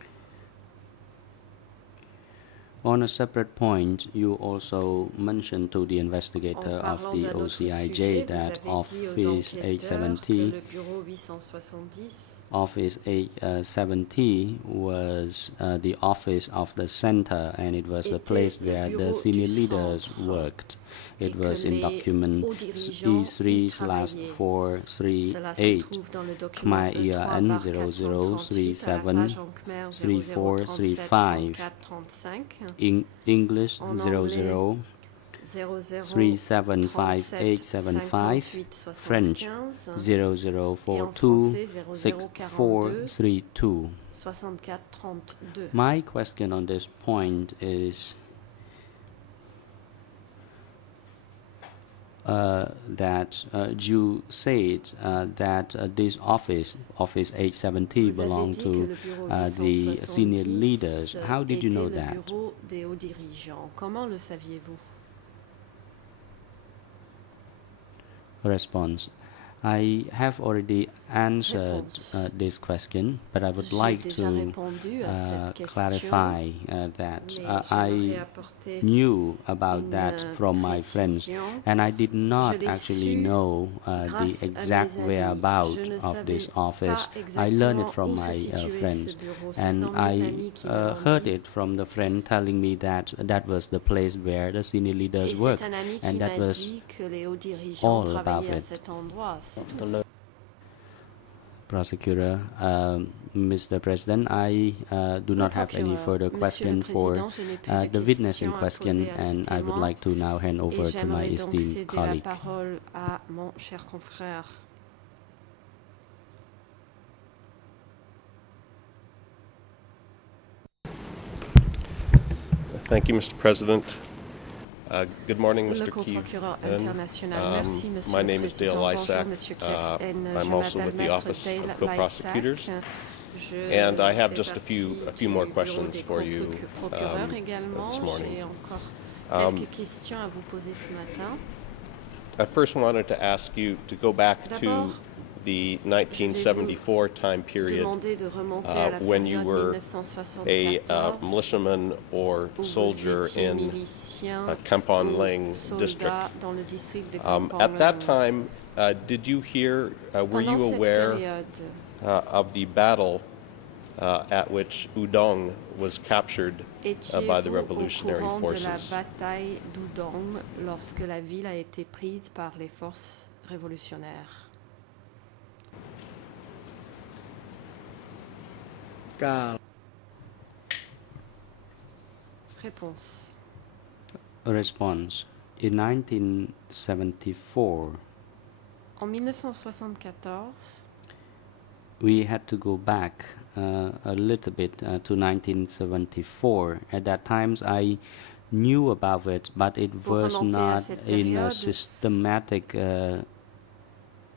On a separate point, you also mentioned to the En investigator of parlant the d'un autre OCIJ sujet, that vous avez dit aux Office enquêteurs que 870 le bureau 870 Office 870 was the office of the center, and it was a était place le where the bureau senior du leaders centre, worked. It et was que in les document hauts dirigeants y travaillaient. Cela se E3/438, trouve dans le document Khmer E3/438 à la 0037 page en Khmer 3435. 0037-3435, English en 00 375875, French 0042 6432. 6432. My question on this point is that you said that this office 870, Vous avez belonged dit to que le bureau the 870 senior leaders. How did you était know le that? bureau des hauts dirigeants. Comment le saviez-vous? Response. I have already answered this question, but I would J'ai like déjà to répondu à cette question, clarify that mais I j'aimerais apporter knew about une that from my friends, précision. and I did not Je l'ai actually su know grâce the à mes exact amis. whereabout Je ne of this savais office. pas I learned it exactement from où se my situait friends, ce bureau. Ce and sont mes I amis qui me l'ont heard dit. it from the friend telling me that that was the place where the senior Et leaders c'est work, un ami qui and that m'a was dit que les hauts dirigeants all about travaillaient à it. cet endroit. Prosecutor, Mr. President, I do not have any further question for the witness in question, and I would like to now hand over Et to my j'aimerais donc esteemed céder la colleague. parole à mon cher confrère. Thank you, Mr. President. Good morning, Le Mr. Keefe. co-procureur And, international. Merci, Monsieur my le name is Dale Président. Lysak. Bonjour, Monsieur Keefe. I'm Je also m'appelle with the Maître Office Dale of Co-Prosecutors. Lysak. Je And I have fais just a partie few more du questions bureau des for you procureurs également. this morning. J'ai encore Um, quelques questions à vous poser ce matin. I first wanted to ask you to go back to D'abord, the 1974 time period Demander de remonter à la when you période were 1974, a militiaman or où soldier vous étiez in milicien Kampong ou Leng soldat district. dans le district de Kampong At that Leng. time, did you hear, were Pendant you cette aware période, of the battle at which Udong was captured by the étiez-vous revolutionary au courant de la forces? bataille d'Udong lorsque la ville a été prise par les forces révolutionnaires? កាល Réponse. Response. In 1974, En 1974, we had to go back a little bit to 1974. At that times, I knew about it, but it Pour was remonter à not cette in a période, systematic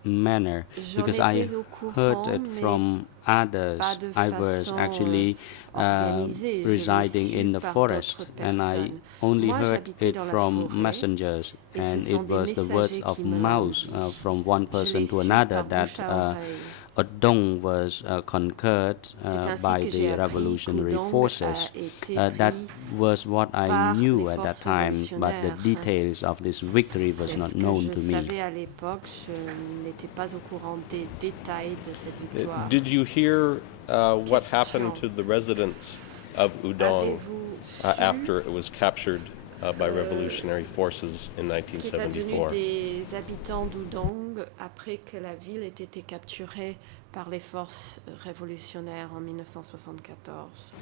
manner because I heard it from others. I was actually residing in the forest, and I only heard it from messengers, and it was the words of mouth from one person to another that Odong was conquered by the revolutionary forces. That was what I knew at that time, but the details of this victory was not known to me. Did you hear what happened to the residents of Udong after it was captured by revolutionary forces in 1974? Des habitants d'Udong après que la ville ait été capturée par les forces révolutionnaires en 1974.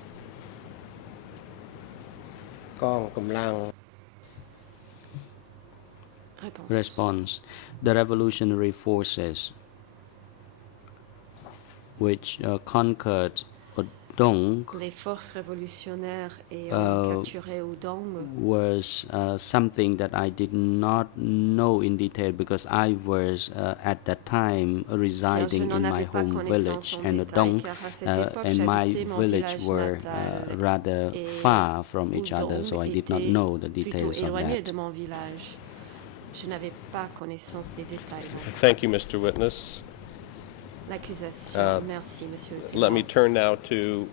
กองกำลัง Response: The revolutionary forces which conquered Udong Les forces révolutionnaires ayant capturé Udong was something that I did not know in detail because I was at that time residing in my home village, and Udong and my village were rather far from each other, so I did not know the details of that. de mon village. Je n'avais pas connaissance des détails. Thank you, Mr. Witness. L'accusation. Merci, Monsieur le Président. Let me turn now to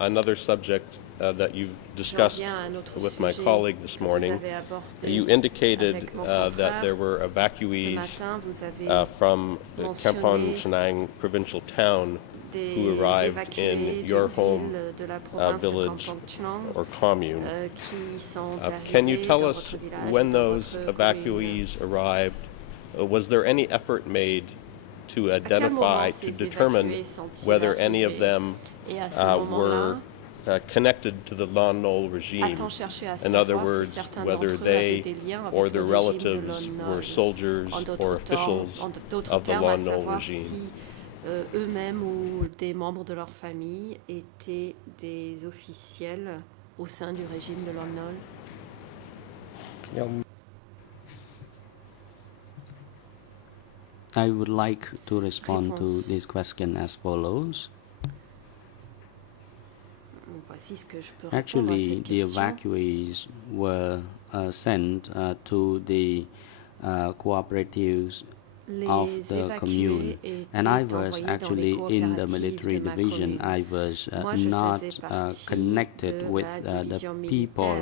another subject that you've discussed with my colleague this morning. You indicated that there were evacuees from Kampong Chhnang provincial town who arrived in your home village or commune. Can you tell us when those evacuees arrived? Was there any effort made to identify, to determine whether any of them were connected to the Lon Nol regime? In other words, whether they or their relatives were soldiers or officials of the Lon Nol regime. Eux-mêmes ou des membres de leur famille étaient des officiels au sein du régime de Lon Nol. ខ្ញុំ I would like to respond to this question as follows. Voici ce que je peux répondre à Actually, cette the question. evacuees were sent to the cooperatives of the commune, and I was actually in the military division. I was not connected with the people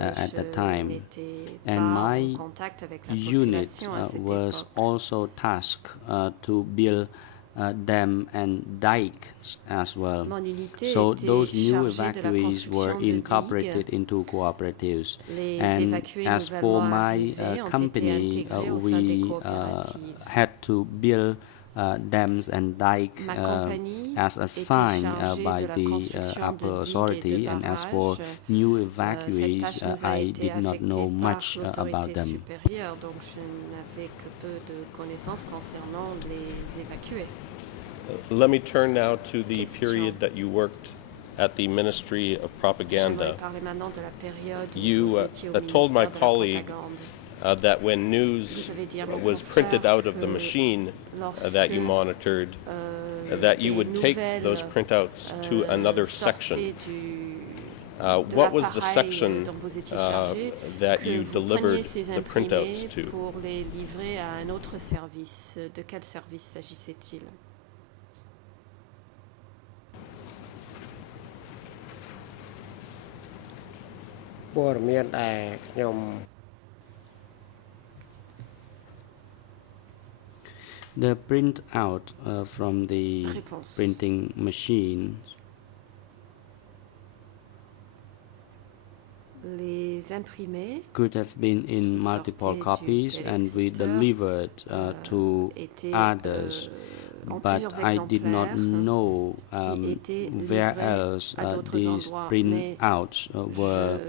at the time, and my unit was also tasked to build dam and dikes as well. So those new evacuees were incorporated into cooperatives. And as for my company, we had to build dams and dikes as assigned by the upper authority, and as for new evacuees, I did not know much about them. Donc je n'avais que peu de connaissances concernant les évacués. Let me turn now to the period that you worked at the Ministry of Propaganda. You told my colleague that when news was printed out of the machine that you monitored, that you would take those printouts to another section. What was the section that you delivered the printouts to? Pour les livrer à un autre service. De quel service s'agissait-il? The printout from the printing machine Les imprimés could have been in multiple copies and we delivered to others, but I did not know where else these printouts were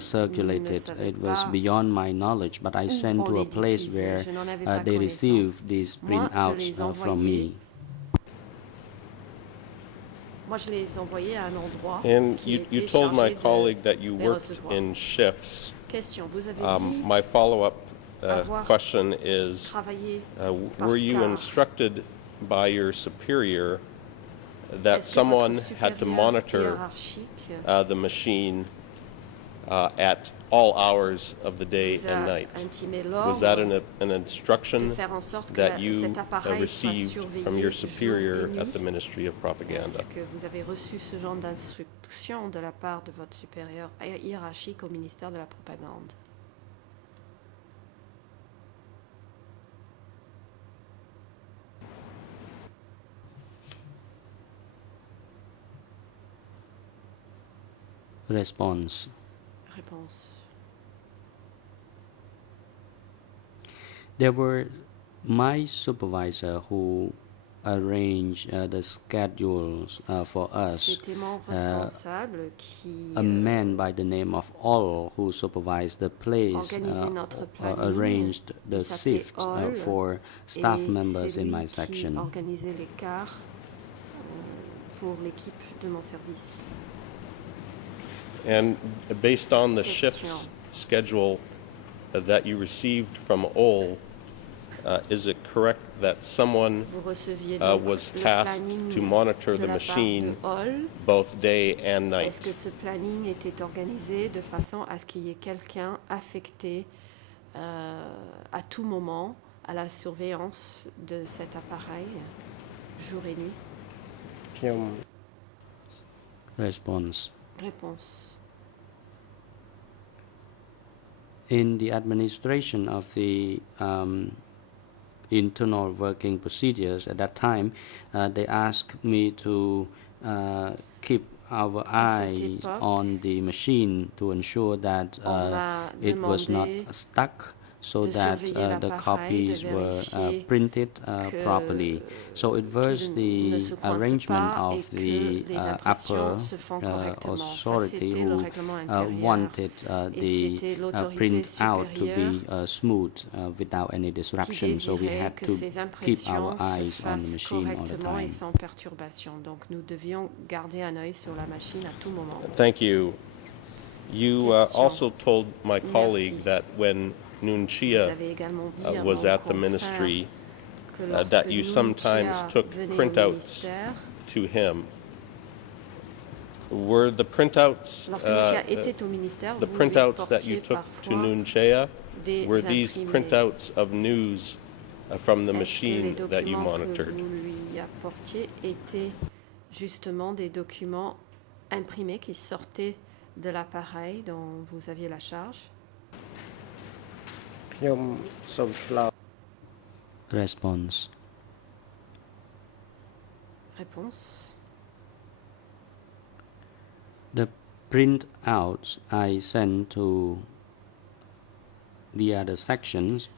circulated. It was beyond my knowledge, but I sent to a place where they received these printouts from me. And you told my colleague that you worked in shifts. My follow-up question is, were you instructed by your superior that someone had to monitor the machine at all hours of the day and night? Was that an instruction that you received from your superior at the Ministry of Propaganda? Est-ce que vous avez reçu ce genre d'instruction de la part de votre supérieur hiérarchique au ministère de la Propagande? Response. Réponse. There were my supervisor who arranged the schedules for us. C'était mon responsable qui A man by the name of Ol who supervised the place organisait notre planning. arranged the Il s'appelait shift Ol, for staff et members c'est in lui my qui section. organisait les quarts pour l'équipe de mon service. And based on the Question. shifts schedule that you received from OL, is it correct that someone Vous receviez donc was le tasked planning to monitor de the la part machine de Hall. both day and Est-ce que night? ce planning était organisé de façon à ce qu'il y ait quelqu'un affecté à tout moment à la surveillance de cet appareil, jour et nuit? ខ្ញុំ Response. Réponse. In the administration of the internal working procedures at that time, they asked me to keep our eyes on the machine to ensure that it was not stuck, so that the copies were printed properly. So it was the arrangement of the upper authority who wanted the printout to be smooth without any disruption. So we had to keep our eyes on the machine all the correctement et time. sans perturbation. Donc nous devions garder un œil sur la machine à tout moment. Thank you. You Question. also told my colleague Merci. that when Nuon Vous Chea avez également dit à was mon at the confrère ministry que that lorsque you Nuon sometimes Chea took venait au printouts ministère, to him. Were the printouts lorsque Nuon Chea était au ministère, the vous lui printouts that you portiez took to parfois Nuon Chea, des were these imprimés. printouts of news from the Est-ce que les machine that you documents que monitored? vous lui apportiez étaient justement des documents imprimés qui sortaient de l'appareil dont vous aviez la charge? ខ្ញុំសូមឆ្លើយ Response. Réponse. The printouts I sent to the other sections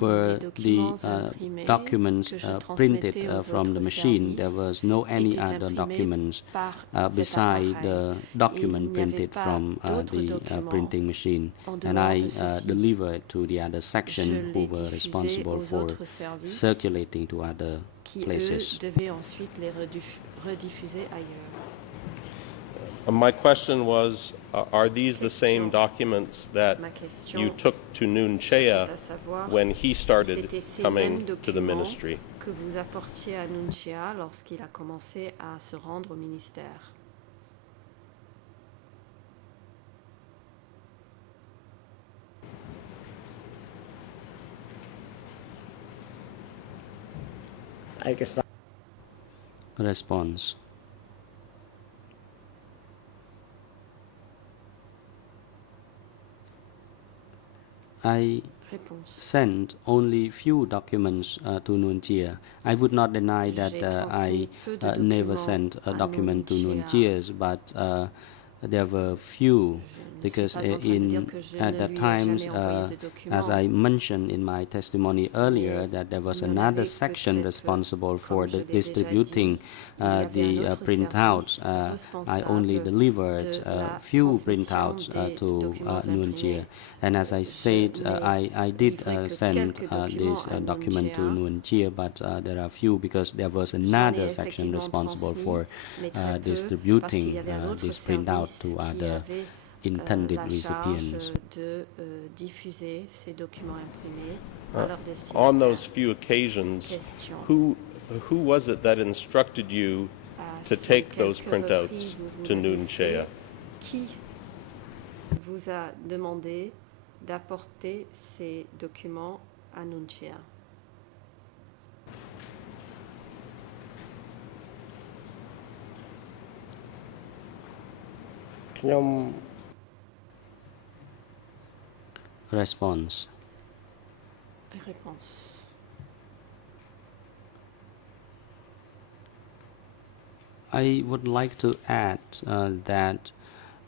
were Les the documents imprimés documents que je printed transmettais aux from the autres machine. There services was no any étaient other imprimés documents par cet beside appareil. the document Il n'y avait printed pas from d'autres the documents printing machine, en and dehors I de ceci. delivered to the other Je section who les were diffusais responsible aux for autres services circulating to other qui, places. eux, devaient ensuite les rediffuser ailleurs. My question was, are these the same Question. documents that Ma question you took to Nuon Chea s'agit à savoir when he si started c'était ces coming mêmes to the documents ministry? que vous apportiez à Nuon Chea lorsqu'il a commencé à se rendre au ministère.ឯកសារ Response. I Réponse. sent only few documents to Nuon Chea. I would not deny that J'ai I transmis peu de never documents sent a à document to Nuon Nuon Chea. Chea, but there were few Je ne suis because pas en train de dire que je at ne the lui ai times, jamais envoyé de documents. as I mentioned in my testimony earlier, Mais that there was il y en another avait section peut-être, responsible for comme je the l'ai déjà distributing dit, il y avait the un autre printouts. service I only responsable delivered de la few transmission printouts des to documents Nuon imprimés. Chea. And as I said, Mais I il did est vrai que send quelques this documents à Nuon document to Chea. Nuon Chea, but there are few because there was J'en ai another section effectivement responsible transmis, for mais très peu, parce qu'il distributing y avait un autre this printout service to qui other avait intended la recipients. charge de diffuser ces documents imprimés à leur On those destinataire. few occasions, Question. who was it that instructed you to Ces take those quelques printouts reprises où vous to l'avez Nunchea? fait, qui vous a demandé d'apporter ces documents à Nunchea? Response. Réponse. I would like to add that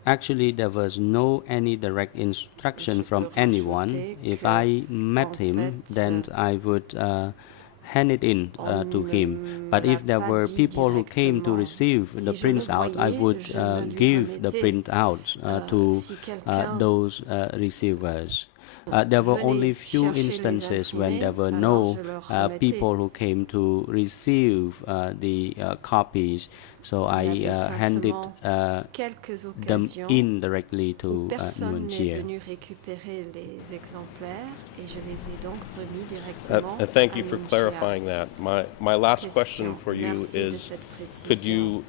actually there was no any direct instruction from anyone. If I met him, then I would hand it in to him. But if there were people who came to receive the printout, I would give the printout to those receivers. There were only few instances when there were no people who came to receive the copies, so I handed them in directly to Nguyen Chia. Thank you for clarifying that. My last question for you is, could you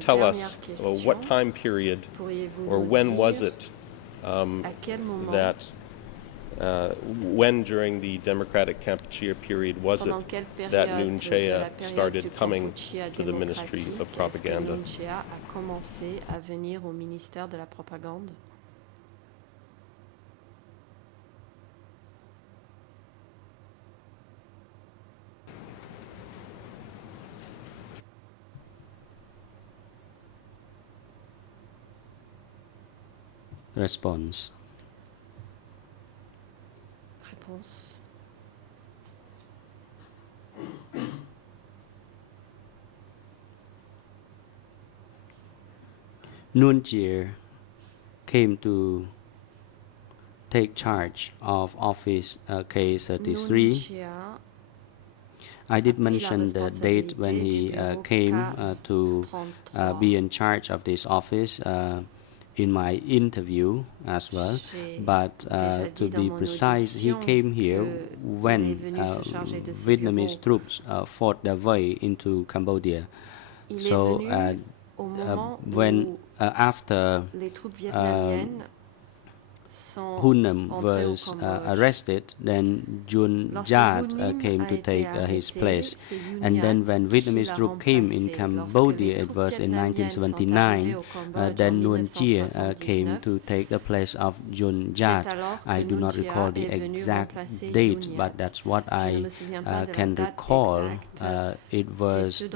tell us what time period or when was it that when during the Democratic Kampuchea period was it that Nguyen Chia started coming to the Ministry of Propaganda? A commencé à venir au ministère de la propagande? Response. Réponse. Nguyen Chia came to take charge of Office K33. I did mention the date when he came to be in charge of this office in my interview as well, but to be precise, he came here when Vietnamese troops fought their way into Cambodia. So when after Hun Nam was arrested, then Jun Jat came to take his place. And then when Vietnamese troops came in Cambodia, it was in 1979, then Nguyen Chia came to take the place of Jun Jat. I do not recall the exact date, but that's what I can recall. It was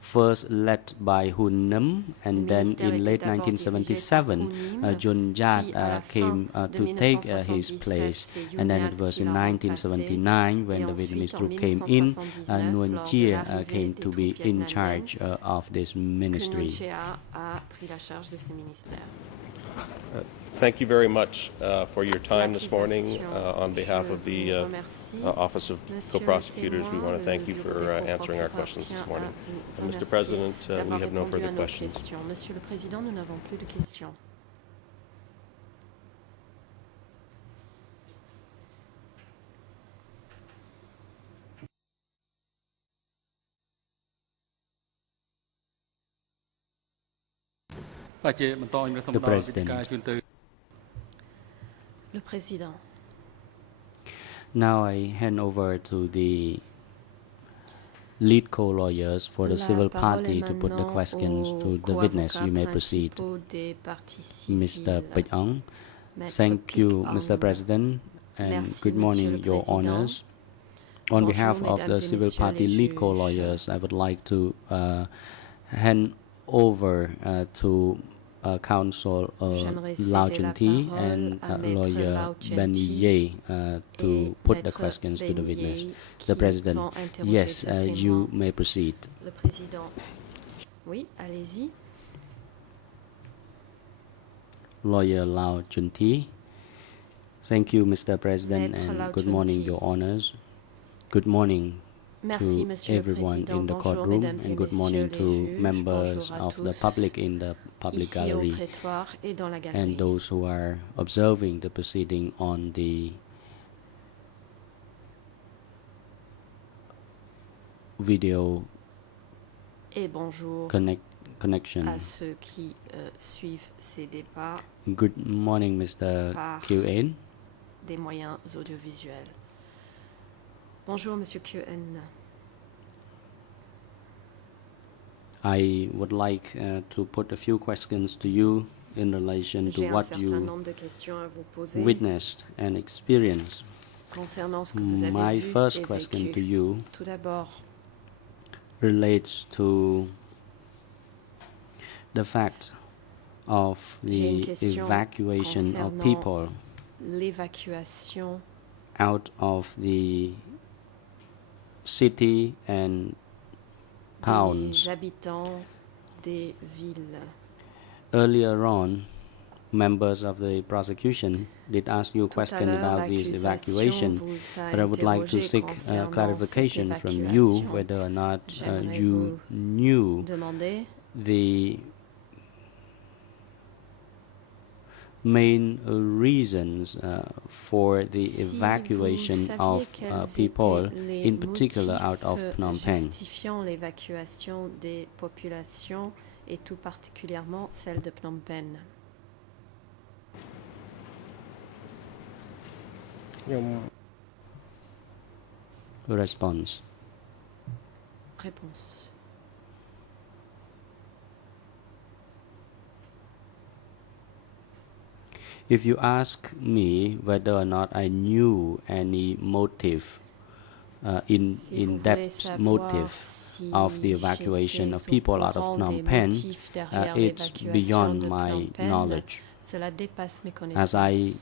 first led by Hun Nam, and then in late 1977, Jun Jat came to take his place, and then it was in 1979 when the Vietnamese troop came in, Nguyen Chia came to be in charge of this ministry. Thank you very much for your time this morning. On behalf of the Office of Co-Prosecutors, we want to thank you for answering our questions this morning. Mr. President, we have no further questions. Monsieur le Président, nous n'avons plus de questions. The President. Le Président. Now I hand over to the lead co-lawyers for the civil party to put the questions to the witness. You may proceed. Mr. Pech Ong. Thank you, Mr. President, and good morning, Your Honors. On behalf of the civil party lead co-lawyers, I would like to hand over to counsel Lau Chun Thi and lawyer Benny Ye to put the questions to the witness. The President, yes, you may proceed. Le Président, oui, allez-y. Lawyer Lau Chun Thi. Thank you, Mr. President, and good morning, Your Honors. Good morning, Merci, to everyone in the courtroom, and good morning to members of the public in the public gallery and those who are observing the proceeding on the video connection. À ceux qui suivent ces débats Good morning, Mr. Quen. Des moyens audiovisuels. Bonjour, Monsieur Quen. I would like to put a few questions to you in relation to what you witnessed and experienced. My first question to you relates to the fact of the evacuation of people out of the city and towns. Earlier on, members of the prosecution did ask you a question about this evacuation, but I would like to seek clarification from you whether or not you knew the main reasons for the evacuation of people, in particular out of Phnom Penh. L'évacuation des populations et tout particulièrement celle de Phnom Penh. Response. Réponse. If you ask me whether or not I knew any motive, in-depth motive of the evacuation of people out of Phnom Penh, it's beyond my knowledge. As I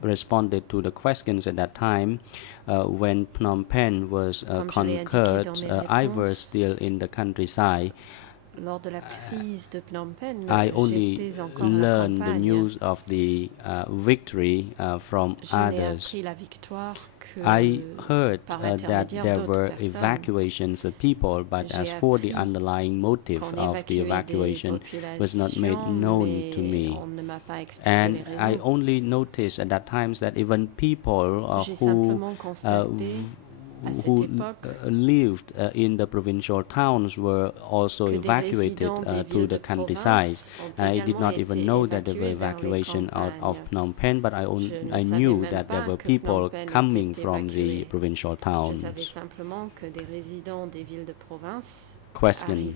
responded to the questions at that time, when Phnom Penh was conquered, I was still in the countryside. I only learned the news of the victory from others. I heard that there were evacuations of people, but as for the underlying motive of the evacuation was not made known to me. And I only noticed at that time that even people who lived in the provincial towns were also evacuated to the countryside. I did not even know that there were evacuation out of Phnom Penh, but I knew that there were people coming from the provincial towns. Question.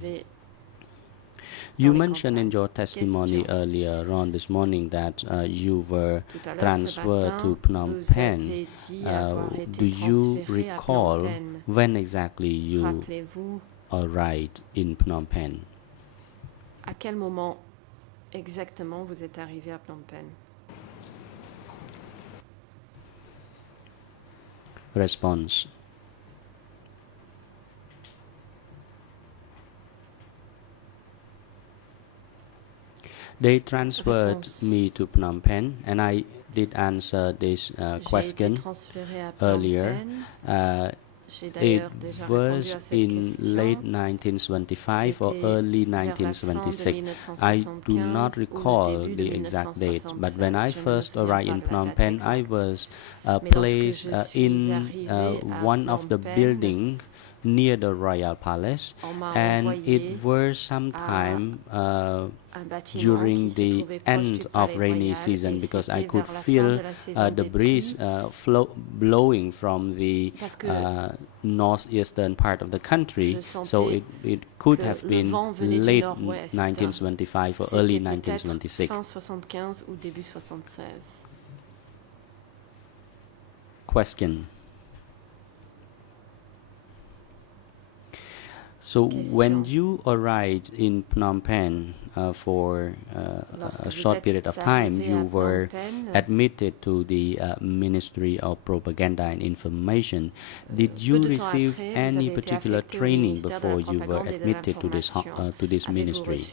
You mentioned in your testimony earlier on this morning that you were transferred to Phnom Penh. Do you recall when exactly you arrived in Phnom Penh? À quel moment exactement vous êtes arrivé à Phnom Penh? Response. They transferred me to Phnom Penh, and I did answer this question earlier. It was in late 1975 or early 1976. I do not recall the exact date, but when I first arrived in Phnom Penh, I was placed in one of the buildings near the Royal Palace, and it was sometime during the end of rainy season, because I could feel the breeze blowing from the northeastern part of the country, so it could have been late 1975 or early 1976. Question. So when you arrived in Phnom Penh for a short period of time, you were admitted to the Ministry of Propaganda and Information. Did you receive any particular training before you were admitted to this ministry?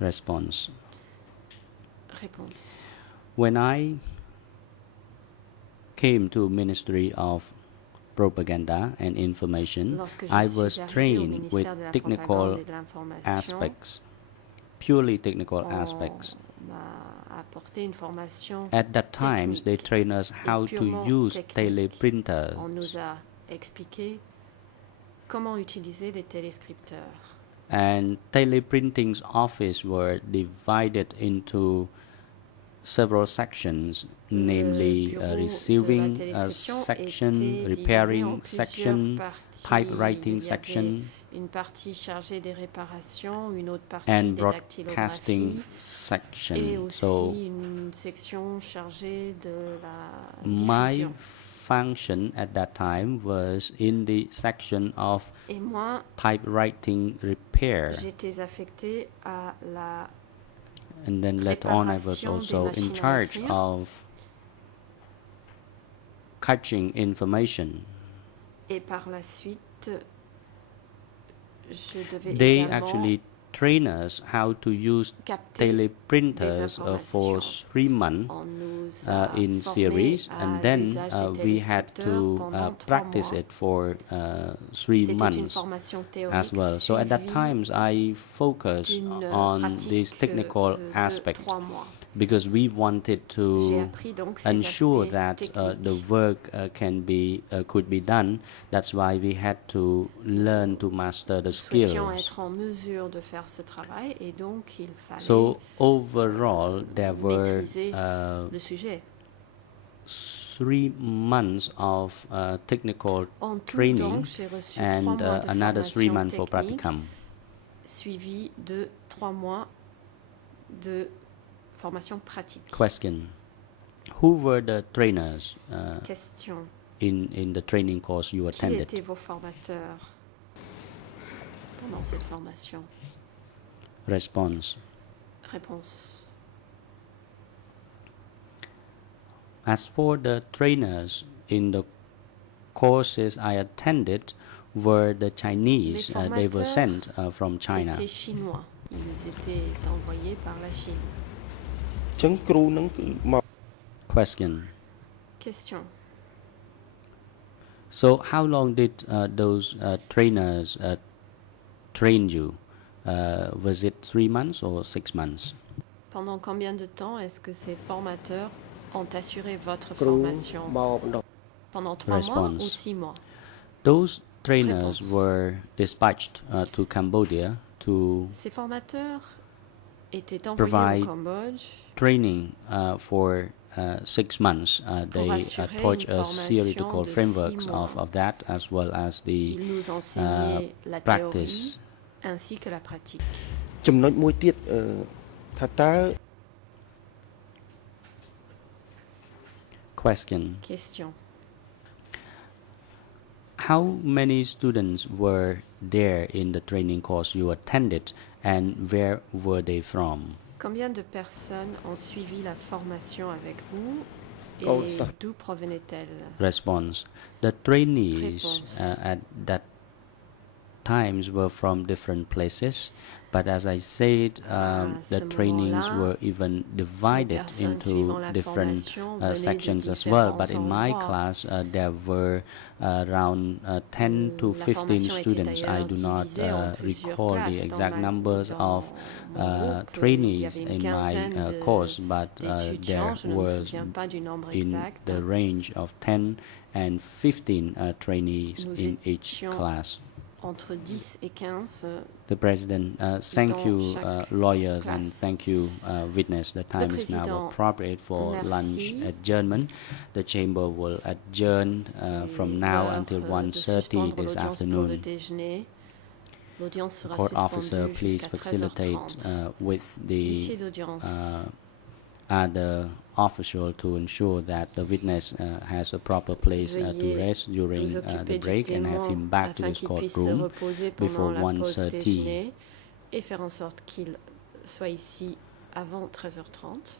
Response. When I came to Ministry of Propaganda and Information, I was trained with technical aspects, purely technical aspects. At that time, they trained us how to use teleprinters. On nous a expliqué comment utiliser les téléscripteurs. And teleprinting's office were divided into several sections, namely receiving section, repairing section, typewriting section, une partie chargée des réparations, une autre partie and des broadcasting dactylographies, et section. aussi So une section chargée de la my diffusion. function at that time was in the section of Et moi, typewriting repair. j'étais affectée à la And then later on, I was réparation also des in machines à charge écrire. of catching information. Et par la suite, je devais They également actually train us how to use capter teleprinters for 3 months On nous a in formés series, à and then l'usage des we had to téléscripteurs pendant 3 practice mois. it for 3 C'était une months formation théorique as well. So at that suivie times I focused d'une on pratique this technical de aspect 3 mois. because we wanted J'ai to appris donc ces ensure aspects that techniques. the work could be done. That's why we had to learn to master the Nous souhaitions skills. être en mesure de faire ce travail et donc il fallait So overall, there were maîtriser le sujet. 3 months of technical En tout, training donc, j'ai reçu 3 and mois de another 3 formation months for technique, practicum. suivi de 3 mois de formation pratique. Question: Who were the trainers Question. in the training course you Qui attended? étaient vos formateurs pendant cette formation? Response: Réponse. As for the trainers in the courses I attended, were the Chinese. Les They were formateurs sent from China. Étaient chinois. Ils étaient envoyés par la Chine. អញ្ចឹងគ្រូនឹងគឺមក Question: Question. So how long did those trainers train you? Was it 3 months or 6 months? Pendant combien de temps est-ce que ces formateurs ont assuré votre គ្រូ formation? មកបណ្ដុះ Pendant 3 mois Response. ou 6 mois? Those trainers Réponse. were dispatched to Cambodia to Ces formateurs étaient envoyés Provide au Cambodge training for 6 months. They assurer taught une us formation theoretical de 6 frameworks mois. of that as well as the Ils nous enseignaient la practice. théorie ainsi que la pratique. ចំណុចមួយទៀតថាតើ Question: Question. How many students were there in the training course you attended, and where were they from? Combien de personnes ont suivi la formation avec vous et Oh, ça. d'où provenaient-elles? Response: The trainees Réponse. at that times were from different places, but as I said, the ce trainings moment-là, were even divided personnes into suivant la different formation venaient de sections as well. But in my différents class, there were around 10 to La 15 formation était students. I d'ailleurs do not divisée en plusieurs recall the classes. exact Dans numbers mon of groupe, trainees il y avait une in my quinzaine de- course, but d'étudiants. there Je ne me was souviens pas du nombre in exact. the range of 10 and 15 trainees Nous in each étions class. Entre 10 et 15, The President, thank dans you, chaque lawyers, and classe. thank you, witness. The time is now Président, appropriate for merci. lunch adjournment. The chamber will adjourn from c'est now l'heure, until de 1:30 suspendre this l'audience pour le afternoon. déjeuner. L'audience sera Court officer, suspendue please jusqu'à facilitate 13h30. with the Huissier d'audience, other official to ensure that the witness has a proper place to veuillez rest during vous occuper the du break and have témoin him back to afin this qu'il puisse se courtroom reposer before pendant la pause 1:30. déjeuner et faire en sorte qu'il soit ici avant 13h30.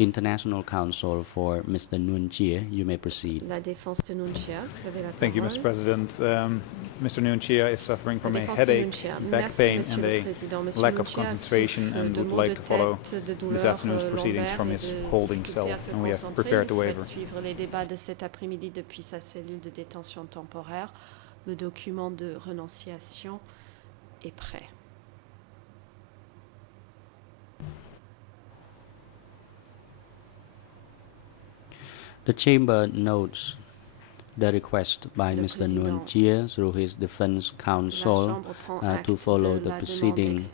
International Counsel for Mr. Nguyen Chia. You may proceed. La défense de Nguyen Chia, vous avez la Thank you, parole. Mr. President. Mr. Nguyen Chia is suffering from a headache, back pain, and a lack of concentration, and would like to follow this afternoon's proceedings from his holding cell, and we have prepared the waiver. Suivre les débats de cet après-midi depuis sa cellule de détention temporaire. Le document de renonciation est prêt. The Chamber notes the request by Mr. Nguyen Chia through his defense counsel to follow the proceeding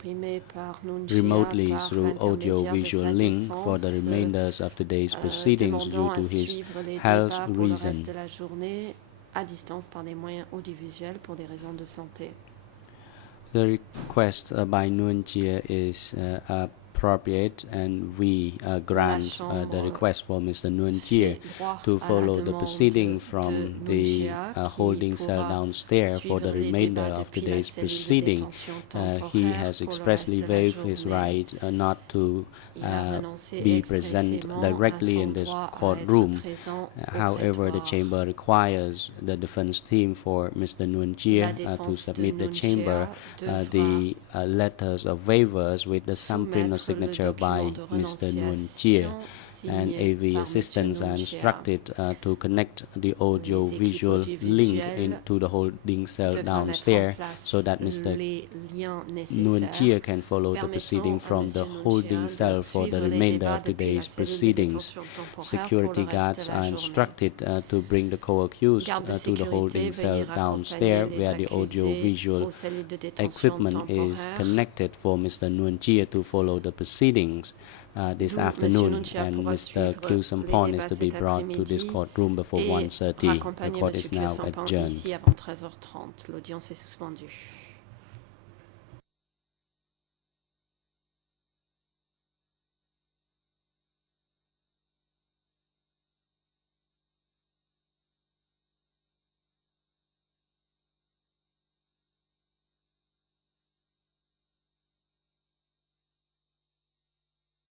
remotely through audio-visual link for the remainders of today's proceedings due to his health reason. À distance par des moyens audiovisuels pour des raisons de santé. The request by Nguyen Chia is appropriate, and we grant the request for Mr. Nguyen Chia to follow the proceeding from the holding cell downstairs for the remainder of today's proceeding. He has expressly waived his right not to be present directly in this courtroom. However, the Chamber requires the defense team for Mr. Nguyen Chia to submit the Chamber the letters of waivers with the thumbprint or signature by Mr. Nguyen Chia. And AV assistants are instructed to connect the audio-visual link into the holding cell downstairs so that Mr. Nguyen Chia can follow the proceeding from the holding cell for the remainder of today's proceedings. Security guards are instructed to bring the co-accused to the holding cell downstairs where the audio-visual equipment is connected for Mr. Nguyen Chia to follow the proceedings this afternoon, and Mr. Khieu Samphan is to be brought to this courtroom before 1:30. The court is now adjourned. L'audience est suspendue.